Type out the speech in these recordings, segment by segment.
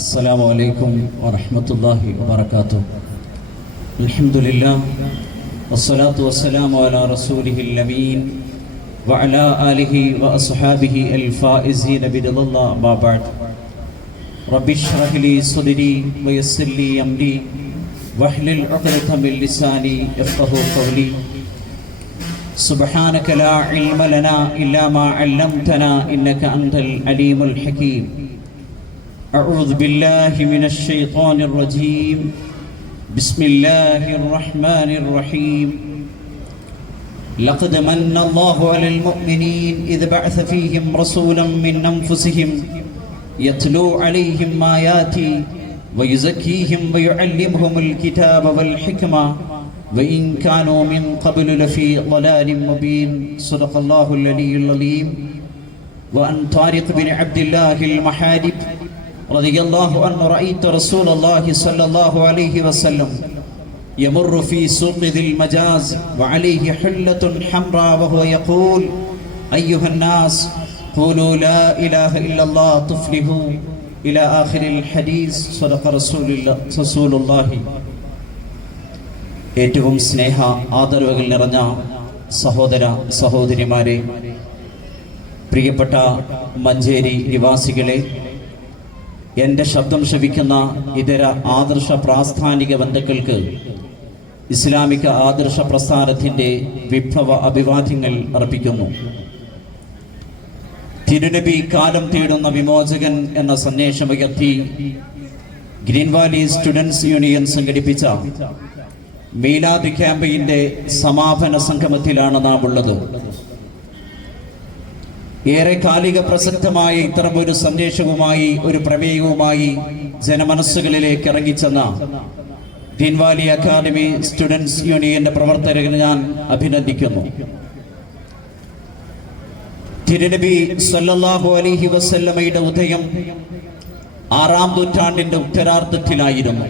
السلام عليكم ورحمة الله وبركاته. الحمد لله والصلاة والسلام على رسوله الأمين وعلى آله وأصحابه الفائزين برضا الله. ما بعد، رب اشرح لي صدري ويسر لي أمري واحلل عقدة من لساني يفقهوا قولي. سبحانك لا علم لنا إلا ما علمتنا إنك أنت العليم الحكيم. أعوذ بالله من الشيطان الرجيم. بسم الله الرحمن الرحيم. لقد من الله على المؤمنين إذ بعث فيهم رسولا من أنفسهم يتلو عليهم آياتي ويزكيهم ويعلمهم الكتاب والحكمة وإن كانوا من قبل لفي ضلال مبين. صدق الله العلي العظيم. وأن طارق بن عبد الله المحارب رضي الله عنه رأيت رسول الله صلى الله عليه وسلم يمر في سوق ذي المجاز وعليه حلة حمراء وهو يقول: أيها الناس قولوا لا إله إلا الله تفلحوا إلى آخر الحديث. صدق رسول الله. ഏറ്റവും സ്നേഹ ആദരവുകൾ നിറഞ്ഞ സഹോദര സഹോദരിമാരെ, പ്രിയപ്പെട്ട മഞ്ചേരി നിവാസികളെ, എൻ്റെ ശബ്ദം ശ്രവിക്കുന്ന ഇതര ആദർശ പ്രാസ്ഥാനിക ബന്ധുക്കൾക്ക് ഇസ്ലാമിക ആദർശ പ്രസ്ഥാനത്തിൻ്റെ വിപ്ലവ അഭിവാദ്യങ്ങൾ അർപ്പിക്കുന്നു. തിരുനബി കാലം തേടുന്ന വിമോചകൻ എന്ന സന്ദേശമുയർത്തി ഗ്രീൻ വാലി സ്റ്റുഡൻസ് യൂണിയൻ സംഘടിപ്പിച്ച മീലാദ് ക്യാമ്പയിന്റെ സമാപന സംഗമത്തിലാണ് നാം ഉള്ളത്. ഏറെ കാലിക പ്രസക്തമായ ഇത്തരമൊരു സന്ദേശവുമായി, ഒരു പ്രമേയവുമായി ജനമനസ്സുകളിലേക്ക് ഇറങ്ങിച്ചെന്ന ഗ്രീൻ വാലി അക്കാദമി സ്റ്റുഡൻസ് യൂണിയന്റെ പ്രവർത്തകരെ ഞാൻ അഭിനന്ദിക്കുന്നു. തിരുനബി സല്ലല്ലാഹു അലൈഹി വസല്ലമയുടെ ഉദയം 6-ാം നൂറ്റാണ്ടിന്റെ ഉത്തരാർദ്ധത്തിലായിരുന്നു.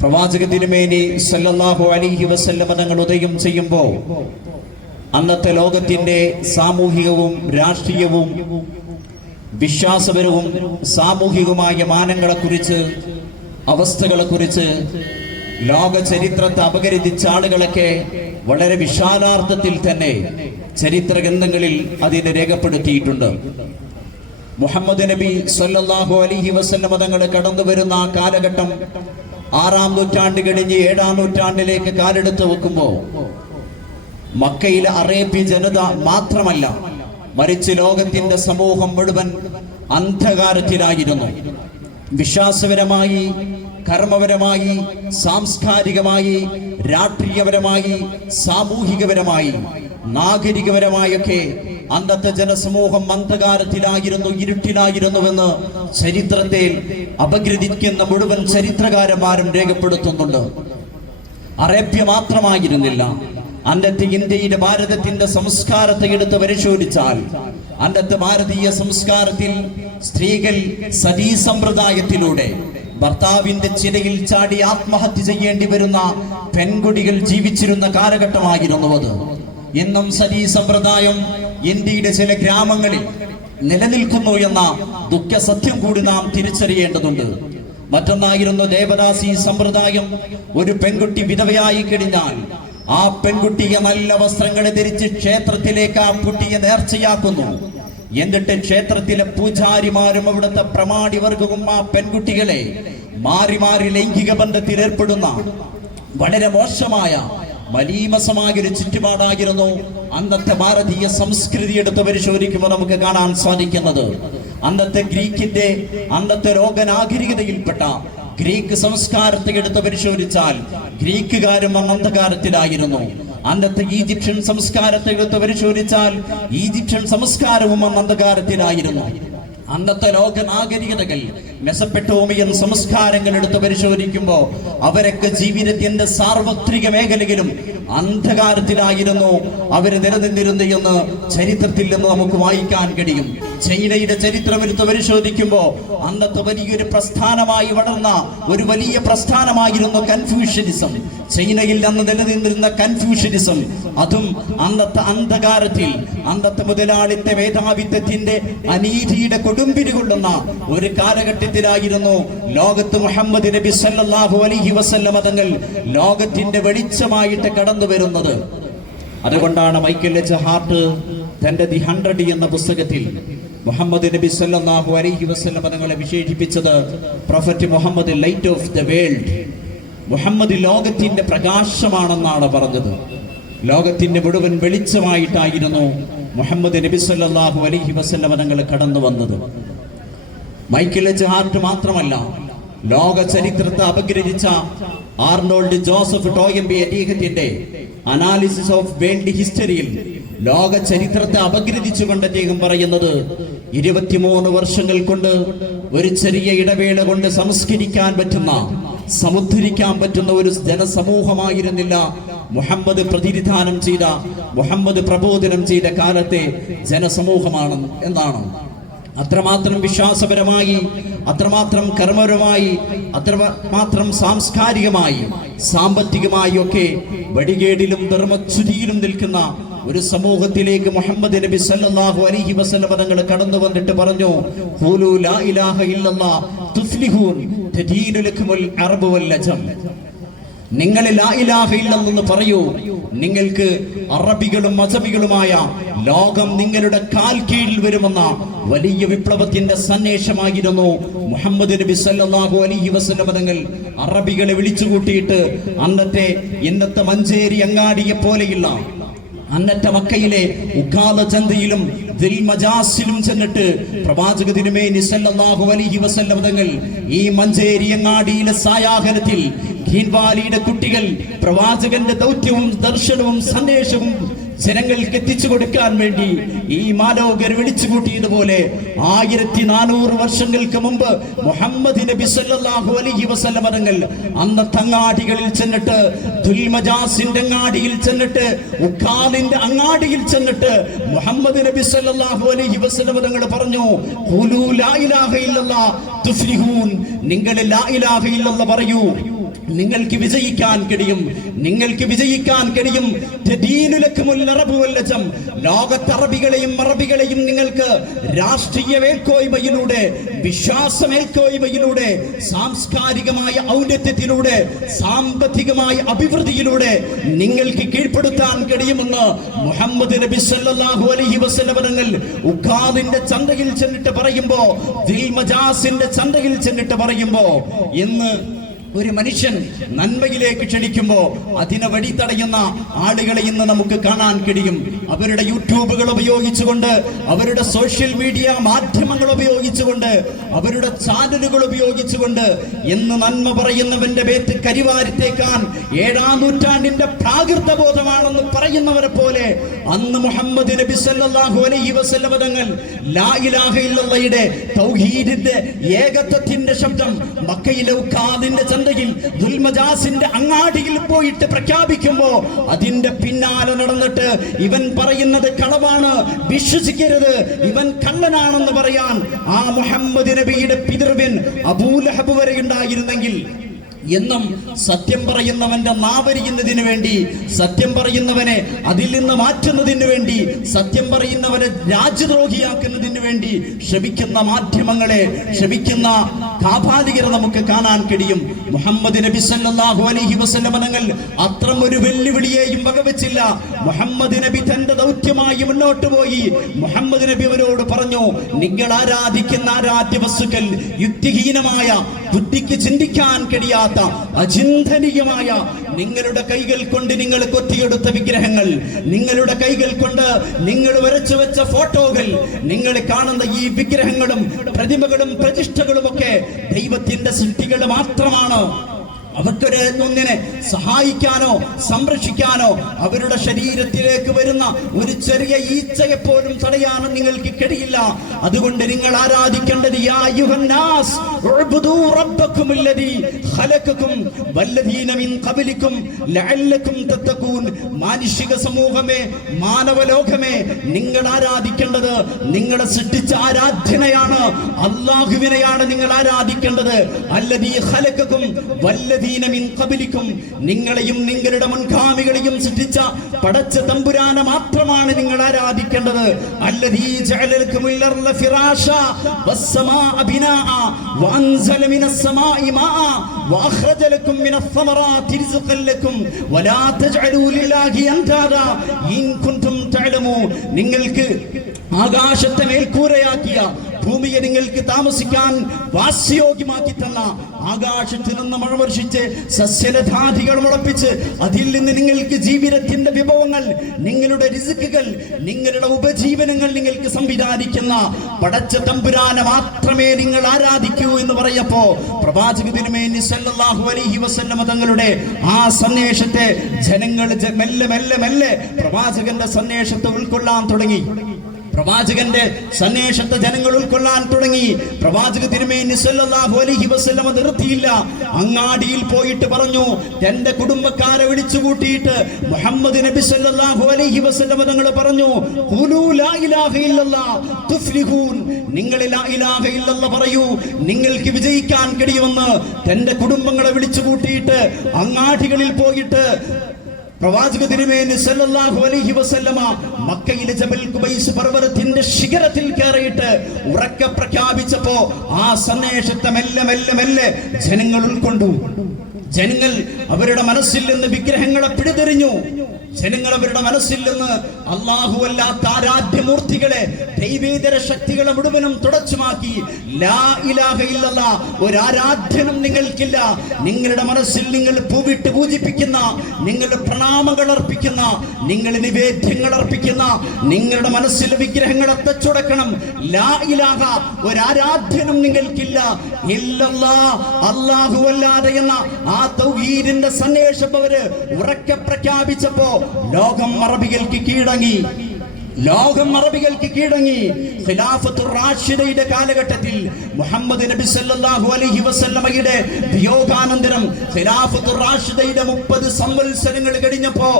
പ്രവാചക തിരുമേനി സല്ലല്ലാഹു അലൈഹി വസല്ലമ തങ്ങൾ ഉദയം ചെയ്യുമ്പോൾ അന്നത്തെ ലോകത്തിന്റെ സാമൂഹികവും രാഷ്ട്രീയവും വിശ്വാസപരവും സാമൂഹികവുമായ മാനങ്ങളെക്കുറിച്ച്, അവസ്ഥകളെക്കുറിച്ച് ലോക ചരിത്രത്തെ അപകരിച്ച ആളുകളൊക്കെ വളരെ വിശാലാർത്ഥത്തിൽ തന്നെ ചരിത്ര ഗ്രന്ഥങ്ങളിൽ അതിനെ രേഖപ്പെടുത്തിയിട്ടുണ്ട്. മുഹമ്മദ് നബി സല്ലല്ലാഹു അലൈഹി വസല്ലമ തങ്ങൾ കടന്നു വരുന്ന ആ കാലഘട്ടം 6-ാം നൂറ്റാണ്ട് കഴിഞ്ഞ് 7-ാം നൂറ്റാണ്ടിലേക്ക് കാലെടുത്ത് വെക്കുമ്പോൾ മക്കയിലെ അറേബ്യ ജനത മാത്രമല്ല, മറിച്ച് ലോകത്തിന്റെ സമൂഹം മുഴുവൻ അന്ധകാരത്തിലായിരുന്നു. വിശ്വാസപരമായി, കർമ്മപരമായി, സാംസ്കാരികമായി, രാഷ്ട്രീയപരമായി, സാമൂഹികപരമായി, നാഗരികപരമായൊക്കെ അന്നത്തെ ജനസമൂഹം അന്ധകാരത്തിലായിരുന്നു, ഇരുട്ടിലായിരുന്നുവെന്ന് ചരിത്രത്തെ അപഗ്രഥിക്കുന്ന മുഴുവൻ ചരിത്രകാരന്മാരും രേഖപ്പെടുത്തുന്നുണ്ട്. അറേബ്യ മാത്രമായിരുന്നില്ല, അന്നത്തെ ഇന്ത്യയിലെ ഭാരതത്തിന്റെ സംസ്കാരത്തെ എടുത്ത് പരിശോധിച്ചാൽ അന്നത്തെ ഭാരതീയ സംസ്കാരത്തിൽ സ്ത്രീകൾ സതീ സമ്പ്രദായത്തിലൂടെ ഭർത്താവിന്റെ ചിതയിൽ ചാടി ആത്മഹത്യ ചെയ്യേണ്ടി വരുന്ന പെൺകുട്ടികൾ ജീവിച്ചിരുന്ന കാലഘട്ടമായിരുന്നു അത്. ഇന്നും സതീ സമ്പ്രദായം ഇന്ത്യയുടെ ചില ഗ്രാമങ്ങളിൽ നിലനിൽക്കുന്നു എന്ന ദുഃഖസത്യം കൂടി നാം തിരിച്ചറിയേണ്ടതുണ്ട്. മറ്റൊന്നായിരുന്നു ദേവദാസി സമ്പ്രദായം. ഒരു പെൺകുട്ടി വിധവയായി കഴിഞ്ഞാൽ ആ പെൺകുട്ടിയെ നല്ല വസ്ത്രങ്ങൾ ധരിച്ച് ക്ഷേത്രത്തിലേക്ക് ആ കുട്ടിയെ നേർച്ചയാക്കുന്നു. എന്നിട്ട് ക്ഷേത്രത്തിലെ പൂജാരിമാരും അവിടുത്തെ പ്രമാണി വർഗവും ആ പെൺകുട്ടികളെ മാറി മാറി ലൈംഗിക ബന്ധത്തിൽ ഏർപ്പെടുന്ന വളരെ മോശമായ മലീമസമായ ഒരു ചുറ്റുപാടായിരുന്നു അന്നത്തെ ഭാരതീയ സംസ്കൃതി എടുത്ത് പരിശോധിക്കുമ്പോൾ നമുക്ക് കാണാൻ സാധിക്കുന്നത്. അന്നത്തെ ഗ്രീക്കിന്റെ, അന്നത്തെ ലോകനാഗരികതയിൽപ്പെട്ട ഗ്രീക്ക് സംസ്കാരത്തെ എടുത്ത് പരിശോധിച്ചാൽ ഗ്രീക്കുകാരും അന്ധകാരത്തിലായിരുന്നു. അന്നത്തെ ഈജിപ്ഷ്യൻ സംസ്കാരത്തെ എടുത്ത് പരിശോധിച്ചാൽ ഈജിപ്ഷ്യൻ സംസ്കാരവും അന്ധകാരത്തിലായിരുന്നു. അന്നത്തെ ലോക നാഗരികതകൾ, മെസപ്പൊട്ടേമിയൻ സംസ്കാരങ്ങൾ എടുത്ത് പരിശോധിക്കുമ്പോൾ അവരൊക്കെ ജീവിതത്തിന്റെ സാർവത്രിക മേഖലയിലും അന്ധകാരത്തിലായിരുന്നു അവർ നിലനിന്നിരുന്നു എന്ന് ചരിത്രത്തിൽ നിന്ന് നമുക്ക് വായിക്കാൻ കഴിയും. ചൈനയുടെ ചരിത്രം എടുത്ത് പരിശോധിക്കുമ്പോൾ അന്നത്തെ വലിയൊരു പ്രസ്ഥാനമായി വളർന്ന ഒരു വലിയ പ്രസ്ഥാനമായിരുന്നു കൺഫ്യൂഷ്യനിസം. ചൈനയിൽ അന്ന് നിലനിന്നിരുന്ന കൺഫ്യൂഷനിസം, അതും അന്നത്തെ അന്ധകാരത്തിൽ, അന്നത്തെ മുതലാളിത്ത മേധാവിത്വത്തിന്റെ അനീതിയുടെ കൊടുമ്പിരി കൊള്ളുന്ന ഒരു കാലഘട്ടത്തിലായിരുന്നു ലോകത്ത് മുഹമ്മദ് നബി സല്ലല്ലാഹു അലൈഹി വസല്ലം തങ്ങൾ ലോകത്തിന്റെ വെളിച്ചമായിട്ട് കടന്നു വരുന്നത്. അതുകൊണ്ടാണ് മൈക്കൽ എച്ച് ഹാർട്ട് തന്റെ ദി 100 എന്ന പുസ്തകത്തിൽ മുഹമ്മദ് നബി സല്ലല്ലാഹു അലൈഹി വസല്ലം തങ്ങളെ വിശേഷിപ്പിച്ചത് prophet Muhammad light of the world. Muhammad ലോകത്തിന്റെ പ്രകാശമാണെന്നാണ് പറഞ്ഞത്. ലോകത്തിന്റെ മുഴുവൻ വെളിച്ചമായിട്ടായിരുന്നു മുഹമ്മദ് നബി സല്ലല്ലാഹു അലൈഹി വസല്ലം തങ്ങൾ കടന്നു വന്നത്. മൈക്കൽ എച്ച് ഹാർട്ട് മാത്രമല്ല, ലോക ചരിത്രത്തെ അപഗ്രഥിച്ച ആർണോൾഡ് ജോസഫ് ടോയംബി അദ്ദേഹത്തിന്റെ അനാലിസിസ് ഓഫ് വേൾഡ് ഹിസ്റ്ററിയിൽ ലോക ചരിത്രത്തെ അപഗ്രഥിച്ചുകൊണ്ട് അദ്ദേഹം പറയുന്നത് 23 വർഷങ്ങൾ കൊണ്ട്, ഒരു ചെറിയ ഇടവേള കൊണ്ട് സംസ്കരിക്കാൻ പറ്റുന്ന, സമുദ്ധരിക്കാൻ പറ്റുന്ന ഒരു ജനസമൂഹമായിരുന്നില്ല മുഹമ്മദ് പ്രതിനിധാനം ചെയ്ത, മുഹമ്മദ് പ്രബോധനം ചെയ്ത കാലത്തെ ജനസമൂഹമാണ് എന്നാണ്. അത്രമാത്രം വിശ്വാസപരമായി, അത്രമാത്രം കർമ്മപരമായി, അത്രമാത്രം സാംസ്കാരികമായി, സാമ്പത്തികമായി ഒക്കെ വടികേടിലും ധർമ്മച്യുതിയിലും നിൽക്കുന്ന ഒരു സമൂഹത്തിലേക്ക് മുഹമ്മദ് നബി സല്ലല്ലാഹു അലൈഹി വസല്ലം തങ്ങൾ കടന്നു വന്നിട്ട് പറഞ്ഞു, ഖൂലു ലാ ഇലാഹ ഇല്ലല്ലാഹ് തുഫ്ലിഹൂൻ തദീനു ലക്കുമുൽ അറബ് വൽ അജം. നിങ്ങൾ ലാ ഇലാഹ ഇല്ലല്ലാഹ് പറയൂ, നിങ്ങൾക്ക് അറബികളും അജമികളുമായ ലോകം നിങ്ങളുടെ കാൽ കീഴിൽ വരുമെന്ന വലിയ വിപ്ലവത്തിന്റെ സന്ദേശമായിരുന്നു മുഹമ്മദ് നബി സല്ലല്ലാഹു അലൈഹി വസല്ലം തങ്ങൾ അറബികളെ വിളിച്ചുകൂട്ടിയിട്ട് ഇന്നത്തെ മഞ്ചേരി അങ്ങാടിയെ പോലെയുള്ള അന്നത്തെ മക്കയിലെ ഉഖാല ചന്തയിലും ദിൽ മജാസിലും ചെന്നിട്ട് പ്രവാചക തിരുമേനി സല്ലല്ലാഹു അലൈഹി വസല്ലം തങ്ങൾ ഈ മഞ്ചേരി അങ്ങാടിയിലെ സായാഹ്നത്തിൽ ഖീൻവാലിയുടെ കുട്ടികൾ പ്രവാചകന്റെ ദൗത്യവും ദർശനവും സന്ദേശവും ജനങ്ങൾക്ക് എത്തിച്ചു കൊടുക്കാൻ വേണ്ടി ഈ മാലോകർ വിളിച്ചുകൂട്ടിയതുപോലെ 1400 വർഷങ്ങൾക്ക് മുമ്പ് മുഹമ്മദ് നബി സല്ലല്ലാഹു അലൈഹി വസല്ലം തങ്ങൾ അന്നത്തെ അങ്ങാടികളിൽ ചെന്നിട്ട്, ദുൽമജാസിന്റെ അങ്ങാടിയിൽ ചെന്നിട്ട്, ഉഖാലിന്റെ അങ്ങാടിയിൽ ചെന്നിട്ട് മുഹമ്മദ് നബി സല്ലല്ലാഹു അലൈഹി വസല്ലം തങ്ങൾ പറഞ്ഞു, ഖൂലു ലാ ഇലാഹ ഇല്ലല്ലാഹ് തുഫ്ലിഹൂൻ. നിങ്ങൾ ലാ ഇലാഹ ഇല്ലല്ലാഹ് പറയൂ, നിങ്ങൾക്ക് വിജയിക്കാൻ കഴിയും, നിങ്ങൾക്ക് വിജയിക്കാൻ കഴിയും. ലോകത്തെ അറബികളെയും നിങ്ങൾക്ക് രാഷ്ട്രീയ മേൽക്കോയ്മയിലൂടെ, വിശ്വാസമേൽക്കോയ്മയിലൂടെ, സാംസ്കാരികമായ ഔന്നത്യത്തിലൂടെ, സാമ്പത്തികമായ അഭിവൃദ്ധിയിലൂടെ നിങ്ങൾക്ക് കീഴ്പ്പെടുത്താൻ കഴിയുമെന്ന് മുഹമ്മദ് നബി സല്ലല്ലാഹു അലൈഹി വസല്ലം തങ്ങൾ ഉഖാദിന്റെ ചന്തയിൽ ചെന്നിട്ട് പറയുമ്പോ, ദിൽ മജാസിന്റെ ചന്തയിൽ ചെന്നിട്ട് പറയുമ്പോ, ഇന്ന് ഒരു മനുഷ്യൻ നന്മയിലേക്ക് ക്ഷണിക്കുമ്പോ അതിനെ വഴിതടയുന്ന ആളുകളെ ഇന്ന് നമുക്ക് കാണാൻ കഴിയും. അവരുടെ യൂട്യൂബുകൾ ഉപയോഗിച്ചുകൊണ്ട്, അവരുടെ സോഷ്യൽ മീഡിയ മാധ്യമങ്ങൾ ഉപയോഗിച്ചുകൊണ്ട്, അവരുടെ ചാനലുകൾ ഉപയോഗിച്ചുകൊണ്ട് എന്ന് നന്മ പറയുന്നവന്റെ പേത്ത് കരിവാരിത്തേക്കാൻ 7-ാം നൂറ്റാണ്ടിന്റെ പ്രാകൃതബോധമാണെന്ന് പറയുന്നവരെ പോലെ അന്ന് മുഹമ്മദ് നബി സല്ലല്ലാഹു അലൈഹി വസല്ലം തങ്ങൾ ലാ ഇലാഹ ഇല്ലല്ലാഹയുടെ തൗഹീദിന്റെ ഏകത്വത്തിന്റെ ശബ്ദം മക്കയിലെ ഉഖാദിന്റെ ചന്തയിൽ, ദുൽമജാസിന്റെ അങ്ങാടിയിൽ പോയിട്ട് പ്രഖ്യാപിക്കുമ്പോ അതിന്റെ പിന്നാലെ നടന്നിട്ട് ഇവൻ പറയുന്നത് കളവാണ്, വിശ്വസിക്കരുത്, ഇവൻ കള്ളനാണെന്ന് പറയാൻ ആ മുഹമ്മദ് നബിയുടെ പിതൃവ്യൻ അബൂലഹബ് വരെ ഉണ്ടായിരുന്നെങ്കിൽ, എന്നും സത്യം പറയുന്നവന്റെ നാവരിയുന്നതിന് വേണ്ടി, സത്യം പറയുന്നവനെ അതിൽ നിന്ന് മാറ്റുന്നതിന് വേണ്ടി, സത്യം പറയുന്നവനെ രാജ്യദ്രോഹിയാക്കുന്നതിന് വേണ്ടി ശ്രമിക്കുന്ന മാധ്യമങ്ങളെ, ശ്രമിക്കുന്ന കാപാലികരെ നമുക്ക് കാണാൻ കഴിയും. മുഹമ്മദ് നബി സല്ലല്ലാഹു അലൈഹി വസല്ലം തങ്ങൾ അത്തരം ഒരു വെല്ലുവിളിയെയും വകവെച്ചില്ല. മുഹമ്മദ് നബി തന്റെ ദൗത്യമായി മുന്നോട്ട് പോയി. മുഹമ്മദ് നബി അവരോട് പറഞ്ഞു, നിങ്ങൾ ആരാധിക്കുന്ന ആരാധ്യ വസ്തുക്കൾ യുക്തിഹീനമായ, ബുദ്ധിക്ക് ചിന്തിക്കാൻ കഴിയാത്ത, അചിന്തനീയമായ നിങ്ങളുടെ കൈകൾ കൊണ്ട് നിങ്ങൾ കൊത്തിയെടുത്ത വിഗ്രഹങ്ങൾ, നിങ്ങളുടെ കൈകൾ കൊണ്ട് നിങ്ങൾ വരച്ചു വെച്ച ഫോട്ടോകൾ, നിങ്ങൾ കാണുന്ന ഈ വിഗ്രഹങ്ങളും പ്രതിമകളും പ്രതിഷ്ഠകളും ഒക്കെ ദൈവത്തിന്റെ സൃഷ്ടികൾ മാത്രമാണ്. അവർക്കൊന്നിനെ സഹായിക്കാനോ സംരക്ഷിക്കാനോ അവരുടെ ശരീരത്തിലേക്ക് വരുന്ന ഒരു ചെറിയ ഈച്ചയെ പോലും തടയാനും നിങ്ങൾക്ക് കഴിയില്ല. അതുകൊണ്ട് നിങ്ങൾ ആരാധിക്കേണ്ടത് യാ അയ്യുഹന്നാസ് ഉഅ്ബുദൂ റബ്ബക്കുമുല്ലദീ ഖലഖകും വല്ലദീന മിൻ ഖബലികും ലഅല്ലകും തത്തഖൂൻ. മാനുഷിക സമൂഹമേ, മാനവലോകമേ, നിങ്ങൾ ആരാധിക്കേണ്ടത് നിങ്ങളെ സൃഷ്ടിച്ച ആരാധനയാണ്, അല്ലാഹുവിനെയാണ് നിങ്ങൾ ആരാധിക്കേണ്ടത്. അല്ലദീ ഖലഖകും വല്ലദീ വല്ലദീന മിൻ ഖബലിക്കും, നിങ്ങളെയും നിങ്ങളുടെ മുൻഗാമികളെയും സൃഷ്ടിച്ച പടച്ച തമ്പുരാനെ മാത്രമാണ് നിങ്ങൾ ആരാധിക്കേണ്ടത്. അല്ലദീ ജഅലലകുമുൽ അർള ഫിറാശ വസ്സമാഅ ബിനാഅ വഅൻസല മിനസ് സമാഇ മാഅ വഅഖ്റജ ലക്കും മിനസ് സമറാത്തി റിസ്ഖൻ ലക്കും വലാ തജ്അലൂ ലില്ലാഹി അൻദാദാ ഇൻ കുൻതും തഅലമൂൻ. നിങ്ങൾക്ക് ആകാശത്തെ മേൽക്കൂരയാക്കിയ, ഭൂമിയെ നിങ്ങൾക്ക് താമസിക്കാൻ വാസ്യോഗ്യമാക്കി തന്ന, ആകാശത്തിൽ നിന്ന് മഴ വർഷിച്ച് സസ്യലതാദികൾ മുളപ്പിച്ച് അതിൽ നിന്ന് നിങ്ങൾക്ക് ജീവിതത്തിന്റെ വിഭവങ്ങൾ, നിങ്ങളുടെ റിസ്കുകൾ, നിങ്ങളുടെ ഉപജീവനങ്ങൾ നിങ്ങൾക്ക് സംവിധാനിക്കുന്ന പടച്ച തമ്പുരാനെ മാത്രമേ നിങ്ങൾ ആരാധിക്കൂ എന്ന് പറയപ്പോ പ്രവാചക തിരുമേനി സല്ലല്ലാഹു അലൈഹി വസല്ലം തങ്ങളുടെ ആ സന്ദേശത്തെ ജനങ്ങൾ മെല്ലെ മെല്ലെ മെല്ലെ പ്രവാചകന്റെ സന്ദേശത്തെ ഉൾക്കൊള്ളാൻ തുടങ്ങി. പ്രവാചകന്റെ സന്ദേശത്തെ ജനങ്ങൾ ഉൾക്കൊള്ളാൻ തുടങ്ങി. പ്രവാചക തിരുമേനി സല്ലല്ലാഹു അലൈഹി വസല്ലം നിർത്തിയില്ല. അങ്ങാടിയിൽ പോയിട്ട് പറഞ്ഞു, തന്റെ കുടുംബക്കാരെ വിളിച്ചു കൂട്ടിയിട്ട് മുഹമ്മദ് നബി സല്ലല്ലാഹു അലൈഹി വസല്ലം തങ്ങൾ പറഞ്ഞു, ഖുലൂ ലാ ഇലാഹ ഇല്ലല്ലാഹ് തുഫ്ലിഹൂൻ, നിങ്ങൾ ലാ ഇലാഹ ഇല്ലല്ലാഹ് പറയൂ, നിങ്ങൾക്ക് വിജയിക്കാൻ കഴിയുമെന്ന് തന്റെ കുടുംബങ്ങളെ വിളിച്ചു കൂട്ടിയിട്ട് അങ്ങാടികളിൽ പോയിട്ട് പ്രവാചക തിരുമേനി സല്ലല്ലാഹു അലൈഹി വസല്ലമ മക്കയിലെ ജബൽ ഖുബൈസ് പർവതത്തിന്റെ ശിഖരത്തിൽ കയറിയിട്ട് ഉറക്കെ പ്രഖ്യാപിച്ചപ്പോ ആ സന്ദേശത്തെ മെല്ലെ മെല്ലെ മെല്ലെ ജനങ്ങൾ ഉൾക്കൊണ്ടു. ജനങ്ങൾ അവരുടെ മനസ്സിൽ നിന്ന് വിഗ്രഹങ്ങളെ പിടിതെറിഞ്ഞു. ജനങ്ങൾ അവരുടെ മനസ്സിൽ നിന്ന് അല്ലാഹു അല്ലാത്ത ആരാധ്യമൂർത്തികളെ, ദൈവേതര ശക്തികളെ മുഴുവനും തുടച്ചു മാറ്റി. ലാ ഇലാഹ ഇല്ലല്ലാഹ്, ഒരു ആരാധ്യനും നിങ്ങൾക്കില്ല. നിങ്ങളുടെ മനസ്സിൽ നിങ്ങൾ പൂവിട്ട് പൂജിപ്പിക്കുന്ന, നിങ്ങളുടെ പ്രണാമങ്ങൾ അർപ്പിക്കുന്ന, നിങ്ങൾ നിവേദ്യങ്ങൾ അർപ്പിക്കുന്ന നിങ്ങളുടെ മനസ്സിലെ വിഗ്രഹങ്ങളെ തച്ചുടക്കണം. ലാ ഇലാഹ, ഒരു ആരാധ്യനും നിങ്ങൾക്കില്ല. ഇല്ലല്ലാഹ്, അല്ലാഹു അല്ലാതെ എന്ന ആ തൗഹീദിന്റെ സന്ദേശം അവര് ഉറക്കെ പ്രഖ്യാപിച്ചപ്പോ ലോകം അറബികൾക്ക് കീഴടങ്ങി. ലോകം അറബികൾക്ക് കീഴടങ്ങി. ഖിലാഫത്തുർ റാഷിദയുടെ കാലഘട്ടത്തിൽ മുഹമ്മദ് നബി സല്ലല്ലാഹു അലൈഹി വസല്ലമയുടെ വിയോഗാനന്തരം ഖിലാഫത്തുർ റാഷിദയുടെ 30 സംവത്സരങ്ങൾ കഴിഞ്ഞപ്പോ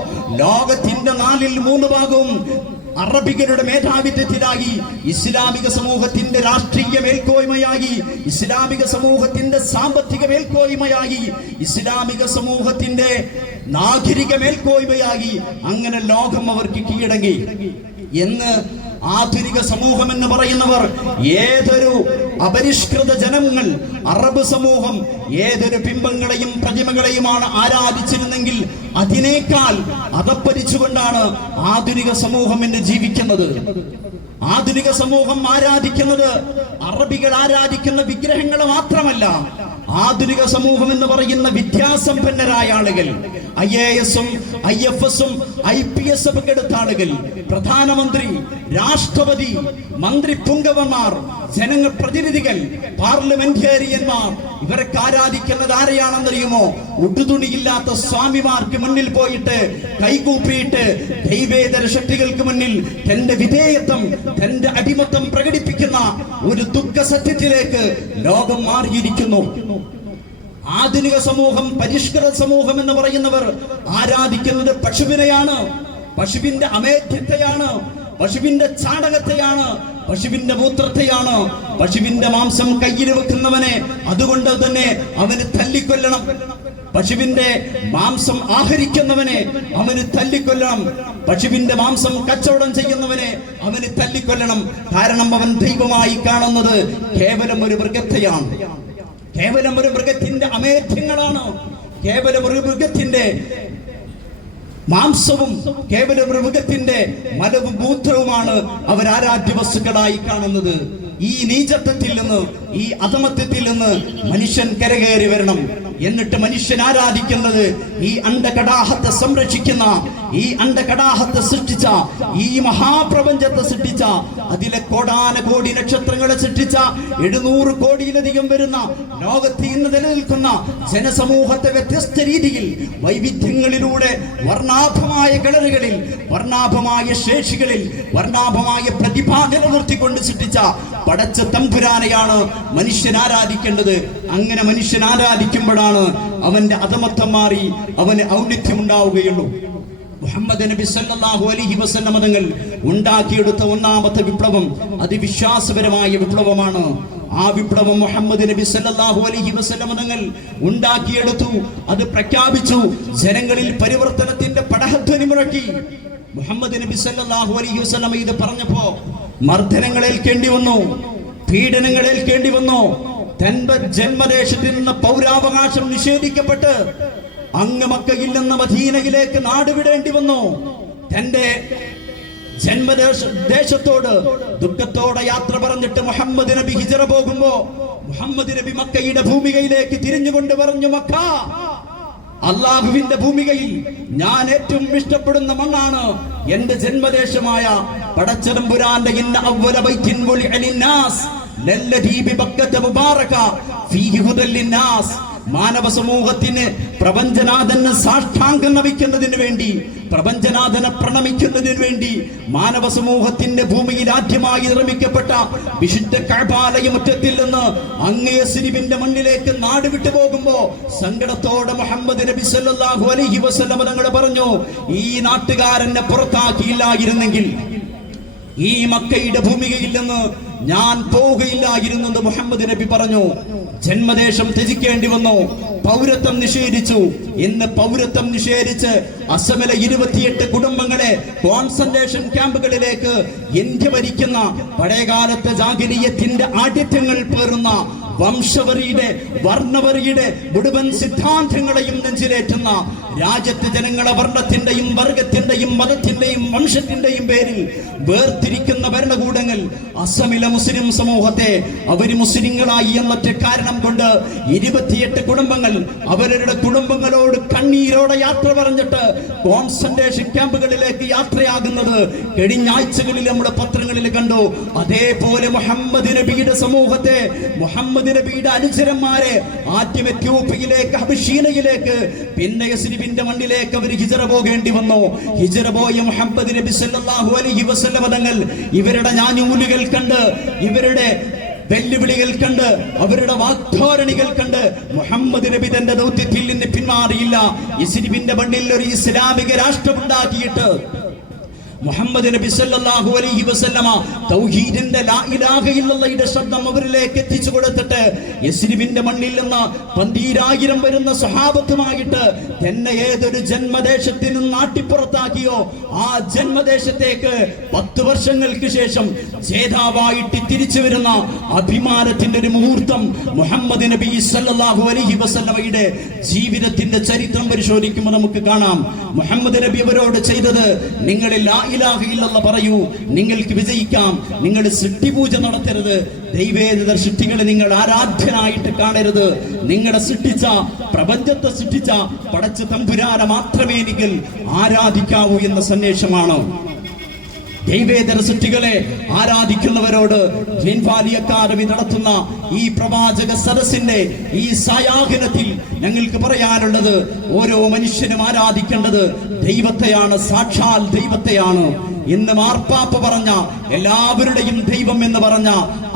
ലോകത്തിന്റെ 4/3 ഭാഗവും അറബികളുടെ മേധാവിത്വത്തിലായി. ഇസ്ലാമിക സമൂഹത്തിന്റെ രാഷ്ട്രീയ മേൽക്കോയ്മയായി, ഇസ്ലാമിക സമൂഹത്തിന്റെ സാമ്പത്തിക മേൽക്കോയ്മയായി, ഇസ്ലാമിക സമൂഹത്തിന്റെ നാഗരിക മേൽക്കോയ്മയായി. അങ്ങനെ ലോകം അവർക്ക് കീഴടങ്ങി എന്ന് ആധുനിക സമൂഹം എന്ന് പറയുന്നവർ, ഏതൊരു അപരിഷ്കൃത ജനങ്ങൾ, അറബ് സമൂഹം ഏതൊരു ബിംബങ്ങളെയും പ്രതിമകളെയുമാണ് ആരാധിച്ചിരുന്നെങ്കിൽ അതിനേക്കാൾ അതപ്പതിച്ചുകൊണ്ടാണ് ആധുനിക സമൂഹം ഇന്ന് ജീവിക്കുന്നത്. ആധുനിക സമൂഹം ആരാധിക്കുന്നത് അറബികൾ ആരാധിക്കുന്ന വിഗ്രഹങ്ങൾ മാത്രമല്ല. ആധുനിക സമൂഹം എന്ന് പറയുന്ന വിദ്യാസമ്പന്നരായ ആളുകൾ, IAS, IFS, IPS പങ്കെടുത്ത ആളുകൾ, പ്രധാനമന്ത്രി, രാഷ്ട്രപതി, മന്ത്രി പുങ്കവന്മാർ, ജനങ്ങൾ പ്രതിനിധികൾ, പാർലമെന്റേറിയന്മാർ, ഇവരൊക്കെ ആരാധിക്കുന്നത് ആരെയാണെന്നറിയുമോ? ഉടുതുണിയില്ലാത്ത സ്വാമിമാർക്ക് മുന്നിൽ പോയിട്ട് കൈകൂപ്പിയിട്ട് ദൈവേതര ശക്തികൾക്ക് മുന്നിൽ തന്റെ വിധേയത്വം, തന്റെ അടിമത്തം പ്രകടിപ്പിക്കുന്ന ഒരു ദുഃഖ സത്യത്തിലേക്ക് ലോകം മാറിയിരിക്കുന്നു. ആധുനിക സമൂഹം, പരിഷ്കൃത സമൂഹം എന്ന് പറയുന്നവർ ആരാധിക്കുന്നത് പശുവിനെയാണ്, പശുവിന്റെ അമേധ്യത്തെയാണ്, പശുവിന്റെ ചാണകത്തെയാണ്, പശുവിന്റെ മൂത്രത്തെയാണ്. പശുവിന്റെ മാംസം കയ്യിൽ വെക്കുന്നവനെ അതുകൊണ്ട് തന്നെ അവന് തല്ലിക്കൊല്ലണം. പശുവിന്റെ മാംസം ആഹരിക്കുന്നവനെ അവന് തല്ലിക്കൊല്ലണം. പശുവിന്റെ മാംസം കച്ചവടം ചെയ്യുന്നവനെ അവന് തല്ലിക്കൊല്ലണം. കാരണം അവൻ ദൈവമായി കാണുന്നത് കേവലം ഒരു മൃഗത്തെയാണ്, കേവലം ഒരു മൃഗത്തിന്റെ അമേധ്യങ്ങളാണ്, കേവലം ഒരു മൃഗത്തിന്റെ മാംസവും, കേവലം ഒരു മൃഗത്തിന്റെ മലവും മൂത്രവുമാണ് അവർ ആരാധ്യ വസ്തുക്കളായി കാണുന്നത്. ഈ നീചത്വത്തിൽ നിന്ന്, ഈ അധമത്വത്തിൽ നിന്ന് മനുഷ്യൻ കരകയറി വരണം. എന്നിട്ട് മനുഷ്യൻ ആരാധിക്കുന്നത് ഈ അണ്ഡകടാഹത്തെ സംരക്ഷിക്കുന്ന, ഈ അണ്ഡകടാഹത്തെ സൃഷ്ടിച്ച, ഈ മഹാപ്രപഞ്ചത്തെ സൃഷ്ടിച്ച, അതിലെ കോടാനകോടി നക്ഷത്രങ്ങളെ സൃഷ്ടിച്ച 700 കോടിയിലധികം വരുന്ന ലോകത്ത് ഇന്ന് നിലനിൽക്കുന്ന ജനസമൂഹത്തെ വ്യത്യസ്ത രീതിയിൽ വൈവിധ്യങ്ങളിലൂടെ വർണ്ണാഭമായ കളറുകളിൽ, വർണ്ണാഭമായ ശേഷികളിൽ, വർണ്ണാഭമായ പ്രതിഭ നിലനിർത്തിക്കൊണ്ട് സൃഷ്ടിച്ച പടച്ച തമ്പുരാനെയാണ് മനുഷ്യൻ ആരാധിക്കേണ്ടത്. അങ്ങനെ മനുഷ്യൻ ആരാധിക്കുമ്പോഴാണ് അവന്റെ അധമത്വം മാറി അവന് ഔന്നിത്യം ഉണ്ടാവുകയുള്ളൂ. മുഹമ്മദ് നബി സല്ലല്ലാഹു അലൈഹി വസല്ലം തങ്ങൾ ഉണ്ടാക്കിയെടുത്ത ഒന്നാമത്തെ വിപ്ലവം അതിവിശ്വാസപരമായ വിപ്ലവമാണ്. ആ വിപ്ലവം മുഹമ്മദ് നബി സല്ലല്ലാഹു അലൈഹി വസല്ലം തങ്ങൾ ഉണ്ടാക്കിയെടുത്തു. അത് പ്രഖ്യാപിച്ചു. ജനങ്ങളിൽ പരിവർത്തനത്തിന്റെ പടഹധ്വനി മുഴക്കി. മുഹമ്മദ് നബി സല്ലല്ലാഹു അലൈഹി വസല്ലം ഇത് പറഞ്ഞപ്പോ മർദ്ദനങ്ങൾ ഏൽക്കേണ്ടി വന്നു, പീഡനങ്ങൾ ഏൽക്കേണ്ടി വന്നു. തന്റെ ജന്മദേശത്തിൽ നിന്ന് പൗരാവകാശം നിഷേധിക്കപ്പെട്ട് അങ്ങ് മക്കയിൽ നിന്ന് മദീനയിലേക്ക് നാടുവിടേണ്ടി വന്നു. തന്റെ ജന്മദേശത്തോട് ദുഃഖത്തോടെ യാത്ര പറഞ്ഞിട്ട് മുഹമ്മദ് നബി ഹിജറ പോകുമ്പോ മുഹമ്മദ് നബി മക്കയുടെ ഭൂമികയിലേക്ക് തിരിഞ്ഞുകൊണ്ട് പറഞ്ഞു, മക്ക അള്ളാഹുവിന്റെ ഭൂമികയിൽ ഞാൻ ഏറ്റവും ഇഷ്ടപ്പെടുന്ന മണ്ണാണ് എന്റെ ജന്മദേശമായ പടച്ചതമ്പുരാന്റെ ഇന്ന അവ്വല ബൈത്തിൻ വുലിഅ ലിന്നാസ് ലല്ലദീ ബിബക്കത മുബാറക ഫീഹി ഹുദൽ ലിന്നാസ്. മാനവ സമൂഹത്തിന് പ്രപഞ്ചനാഥന് സാഷ്ടാംഗം നമിക്കുന്നതിന് വേണ്ടി, പ്രപഞ്ചനാഥനെ പ്രണമിക്കുന്നതിന് വേണ്ടി മാനവ സമൂഹത്തിന്റെ ഭൂമിയിൽ ആദ്യമായി നിർമ്മിക്കപ്പെട്ട വിശുദ്ധ കഅബാലയ മുറ്റത്തിൽ നിന്ന് അങ്ങേ യസ്രിബിന്റെ മണ്ണിലേക്ക് നാട് വിട്ടു പോകുമ്പോ സങ്കടത്തോടെ മുഹമ്മദ് നബി സല്ലല്ലാഹു അലൈഹി വസല്ലം തങ്ങൾ പറഞ്ഞു, ഈ നാട്ടുകാരനെ പുറത്താക്കിയില്ലായിരുന്നെങ്കിൽ ഈ മക്കയുടെ ഭൂമികയിൽ നിന്ന് ഞാൻ പോവുകയില്ലായിരുന്നെന്ന് മുഹമ്മദ് നബി പറഞ്ഞു. ജന്മദേശം ത്യജിക്കേണ്ടി വന്നു, പൗരത്വം നിഷേധിച്ചു. ഇന്ന് പൗരത്വം നിഷേധിച്ച് അസമിലെ 28 കുടുംബങ്ങളെ കോൺസെൻട്രേഷൻ ക്യാമ്പുകളിലേക്ക് ഇന്ത്യ ഭരിക്കുന്ന പഴയകാലത്തെ ജാഹിലിയ്യത്തിന്റെ ആഢ്യത്വങ്ങൾ പേറുന്ന വംശവരിയുടെ വർണ്ണവരിയുടെ മുഴുവൻ സിദ്ധാന്തങ്ങളെയും നെഞ്ചിലേറ്റുന്ന രാജ്യത്തെ ജനങ്ങളെ വർണ്ണത്തിന്റെയും വർഗത്തിന്റെയും മതത്തിന്റെയും വംശത്തിന്റെയും പേരിൽ വേർതിരിക്കുന്ന ഭരണകൂടങ്ങൾ അസമിലെ മുസ്ലിം സമൂഹത്തെ അവര് മുസ്ലിങ്ങളായി എന്നൊറ്റ കാരണം കൊണ്ട് 28 കുടുംബങ്ങൾ അവരുടെ കുടുംബങ്ങളോട് കണ്ണീരോടെ യാത്ര പറഞ്ഞിട്ട് കോൺസെൻട്രേഷൻ ക്യാമ്പുകളിലേക്ക് യാത്രയാകുന്നത് കഴിഞ്ഞ ആഴ്ചകളിൽ നമ്മുടെ പത്രങ്ങളിൽ കണ്ടു. അതേപോലെ മുഹമ്മദ് നബിയുടെ സമൂഹത്തെ, മുഹമ്മദ് നബിയുടെ അനുചരന്മാരെ ആദ്യം എത്യോപ്യയിലേക്ക്, ഹബശീനയിലേക്ക്, പിന്നെ യസ്രിബിന്റെ മണ്ണിലേക്ക് അവർ ഹിജറ പോകേണ്ടി വന്നു. ഹിജറ പോയ മുഹമ്മദ് നബി സല്ലല്ലാഹു അലൈഹി വസല്ലം തങ്ങൾ ഇവരുടെ ഞാനൂലുകൾ കണ്ട്, ഇവരുടെ വെല്ലുവിളികൾ കണ്ട്, അവരുടെ വാഗ്ധാരണികൾ കണ്ട് മുഹമ്മദ് നബി തന്റെ ദൗത്യത്തിൽ നിന്ന് പിന്മാറിയില്ല. യസ്രിബിന്റെ മണ്ണിൽ ഒരു ഇസ്ലാമിക രാഷ്ട്രമുണ്ടാക്കിയിട്ട് മുഹമ്മദ് നബി സല്ലല്ലാഹു അലൈഹി വസല്ലമ തൗഹീദിന്റെ ലാ ഇലാഹ ഇല്ലല്ലാഹയുടെ ശബ്ദം അവരിലേക്ക് എത്തിച്ചു കൊടുത്തിട്ട് യസ്രിബിന്റെ മണ്ണിൽ നിന്ന് 12000 വരുന്ന സ്വഹാബത്തുമായിട്ട് തന്നെ ഏതൊരു ജന്മദേശത്തിൽ നിന്ന് നാട്ടിപ്പുറത്താക്കിയോ ആ ജന്മദേശത്തേക്ക് 10 വർഷങ്ങൾക്ക് ശേഷം ജേതാവായിട്ട് തിരിച്ചു വരുന്ന അഭിമാനത്തിന്റെ ഒരു മുഹൂർത്തം മുഹമ്മദ് നബി സല്ലല്ലാഹു അലൈഹി വസല്ലമയുടെ ജീവിതത്തിന്റെ ചരിത്രം പരിശോധിക്കുമ്പോൾ നമുക്ക് കാണാം. മുഹമ്മദ് നബി അവരോട് ചെയ്തത്, നിങ്ങളിൽ ലാ ഇലാഹ ഇല്ലല്ലാഹ് പറയൂ, നിങ്ങൾക്ക് വിജയിക്കാം. നിങ്ങൾ സൃഷ്ടിപൂജ നടത്തരുത്, ദൈവേതര സൃഷ്ടികളെ നിങ്ങൾ ആരാധ്യനായിട്ട് കാണരുത്. നിങ്ങളെ സൃഷ്ടിച്ച, പ്രപഞ്ചത്തെ സൃഷ്ടിച്ച പടച്ച തമ്പുരാനെ മാത്രമേ നിങ്ങൾ ആരാധിക്കാവൂ എന്ന സന്ദേശമാണ്. ദൈവേതര സൃഷ്ടികളെ ആരാധിക്കുന്നവരോട് ഗ്രീൻ വാലി അക്കാദമി നടത്തുന്ന ഈ പ്രവാചക സദസ്സിന്റെ ഈ സായാഹ്നത്തിൽ ഞങ്ങൾക്ക് പറയാനുള്ളത്, ഓരോ മനുഷ്യനും ആരാധിക്കേണ്ടത് ദൈവത്തെയാണ്, സാക്ഷാൽ ദൈവത്തെയാണ്. ഇന്ന് മാർപ്പാപ്പ പറഞ്ഞ എല്ലാവരുടെയും ദൈവം എന്ന് പറഞ്ഞ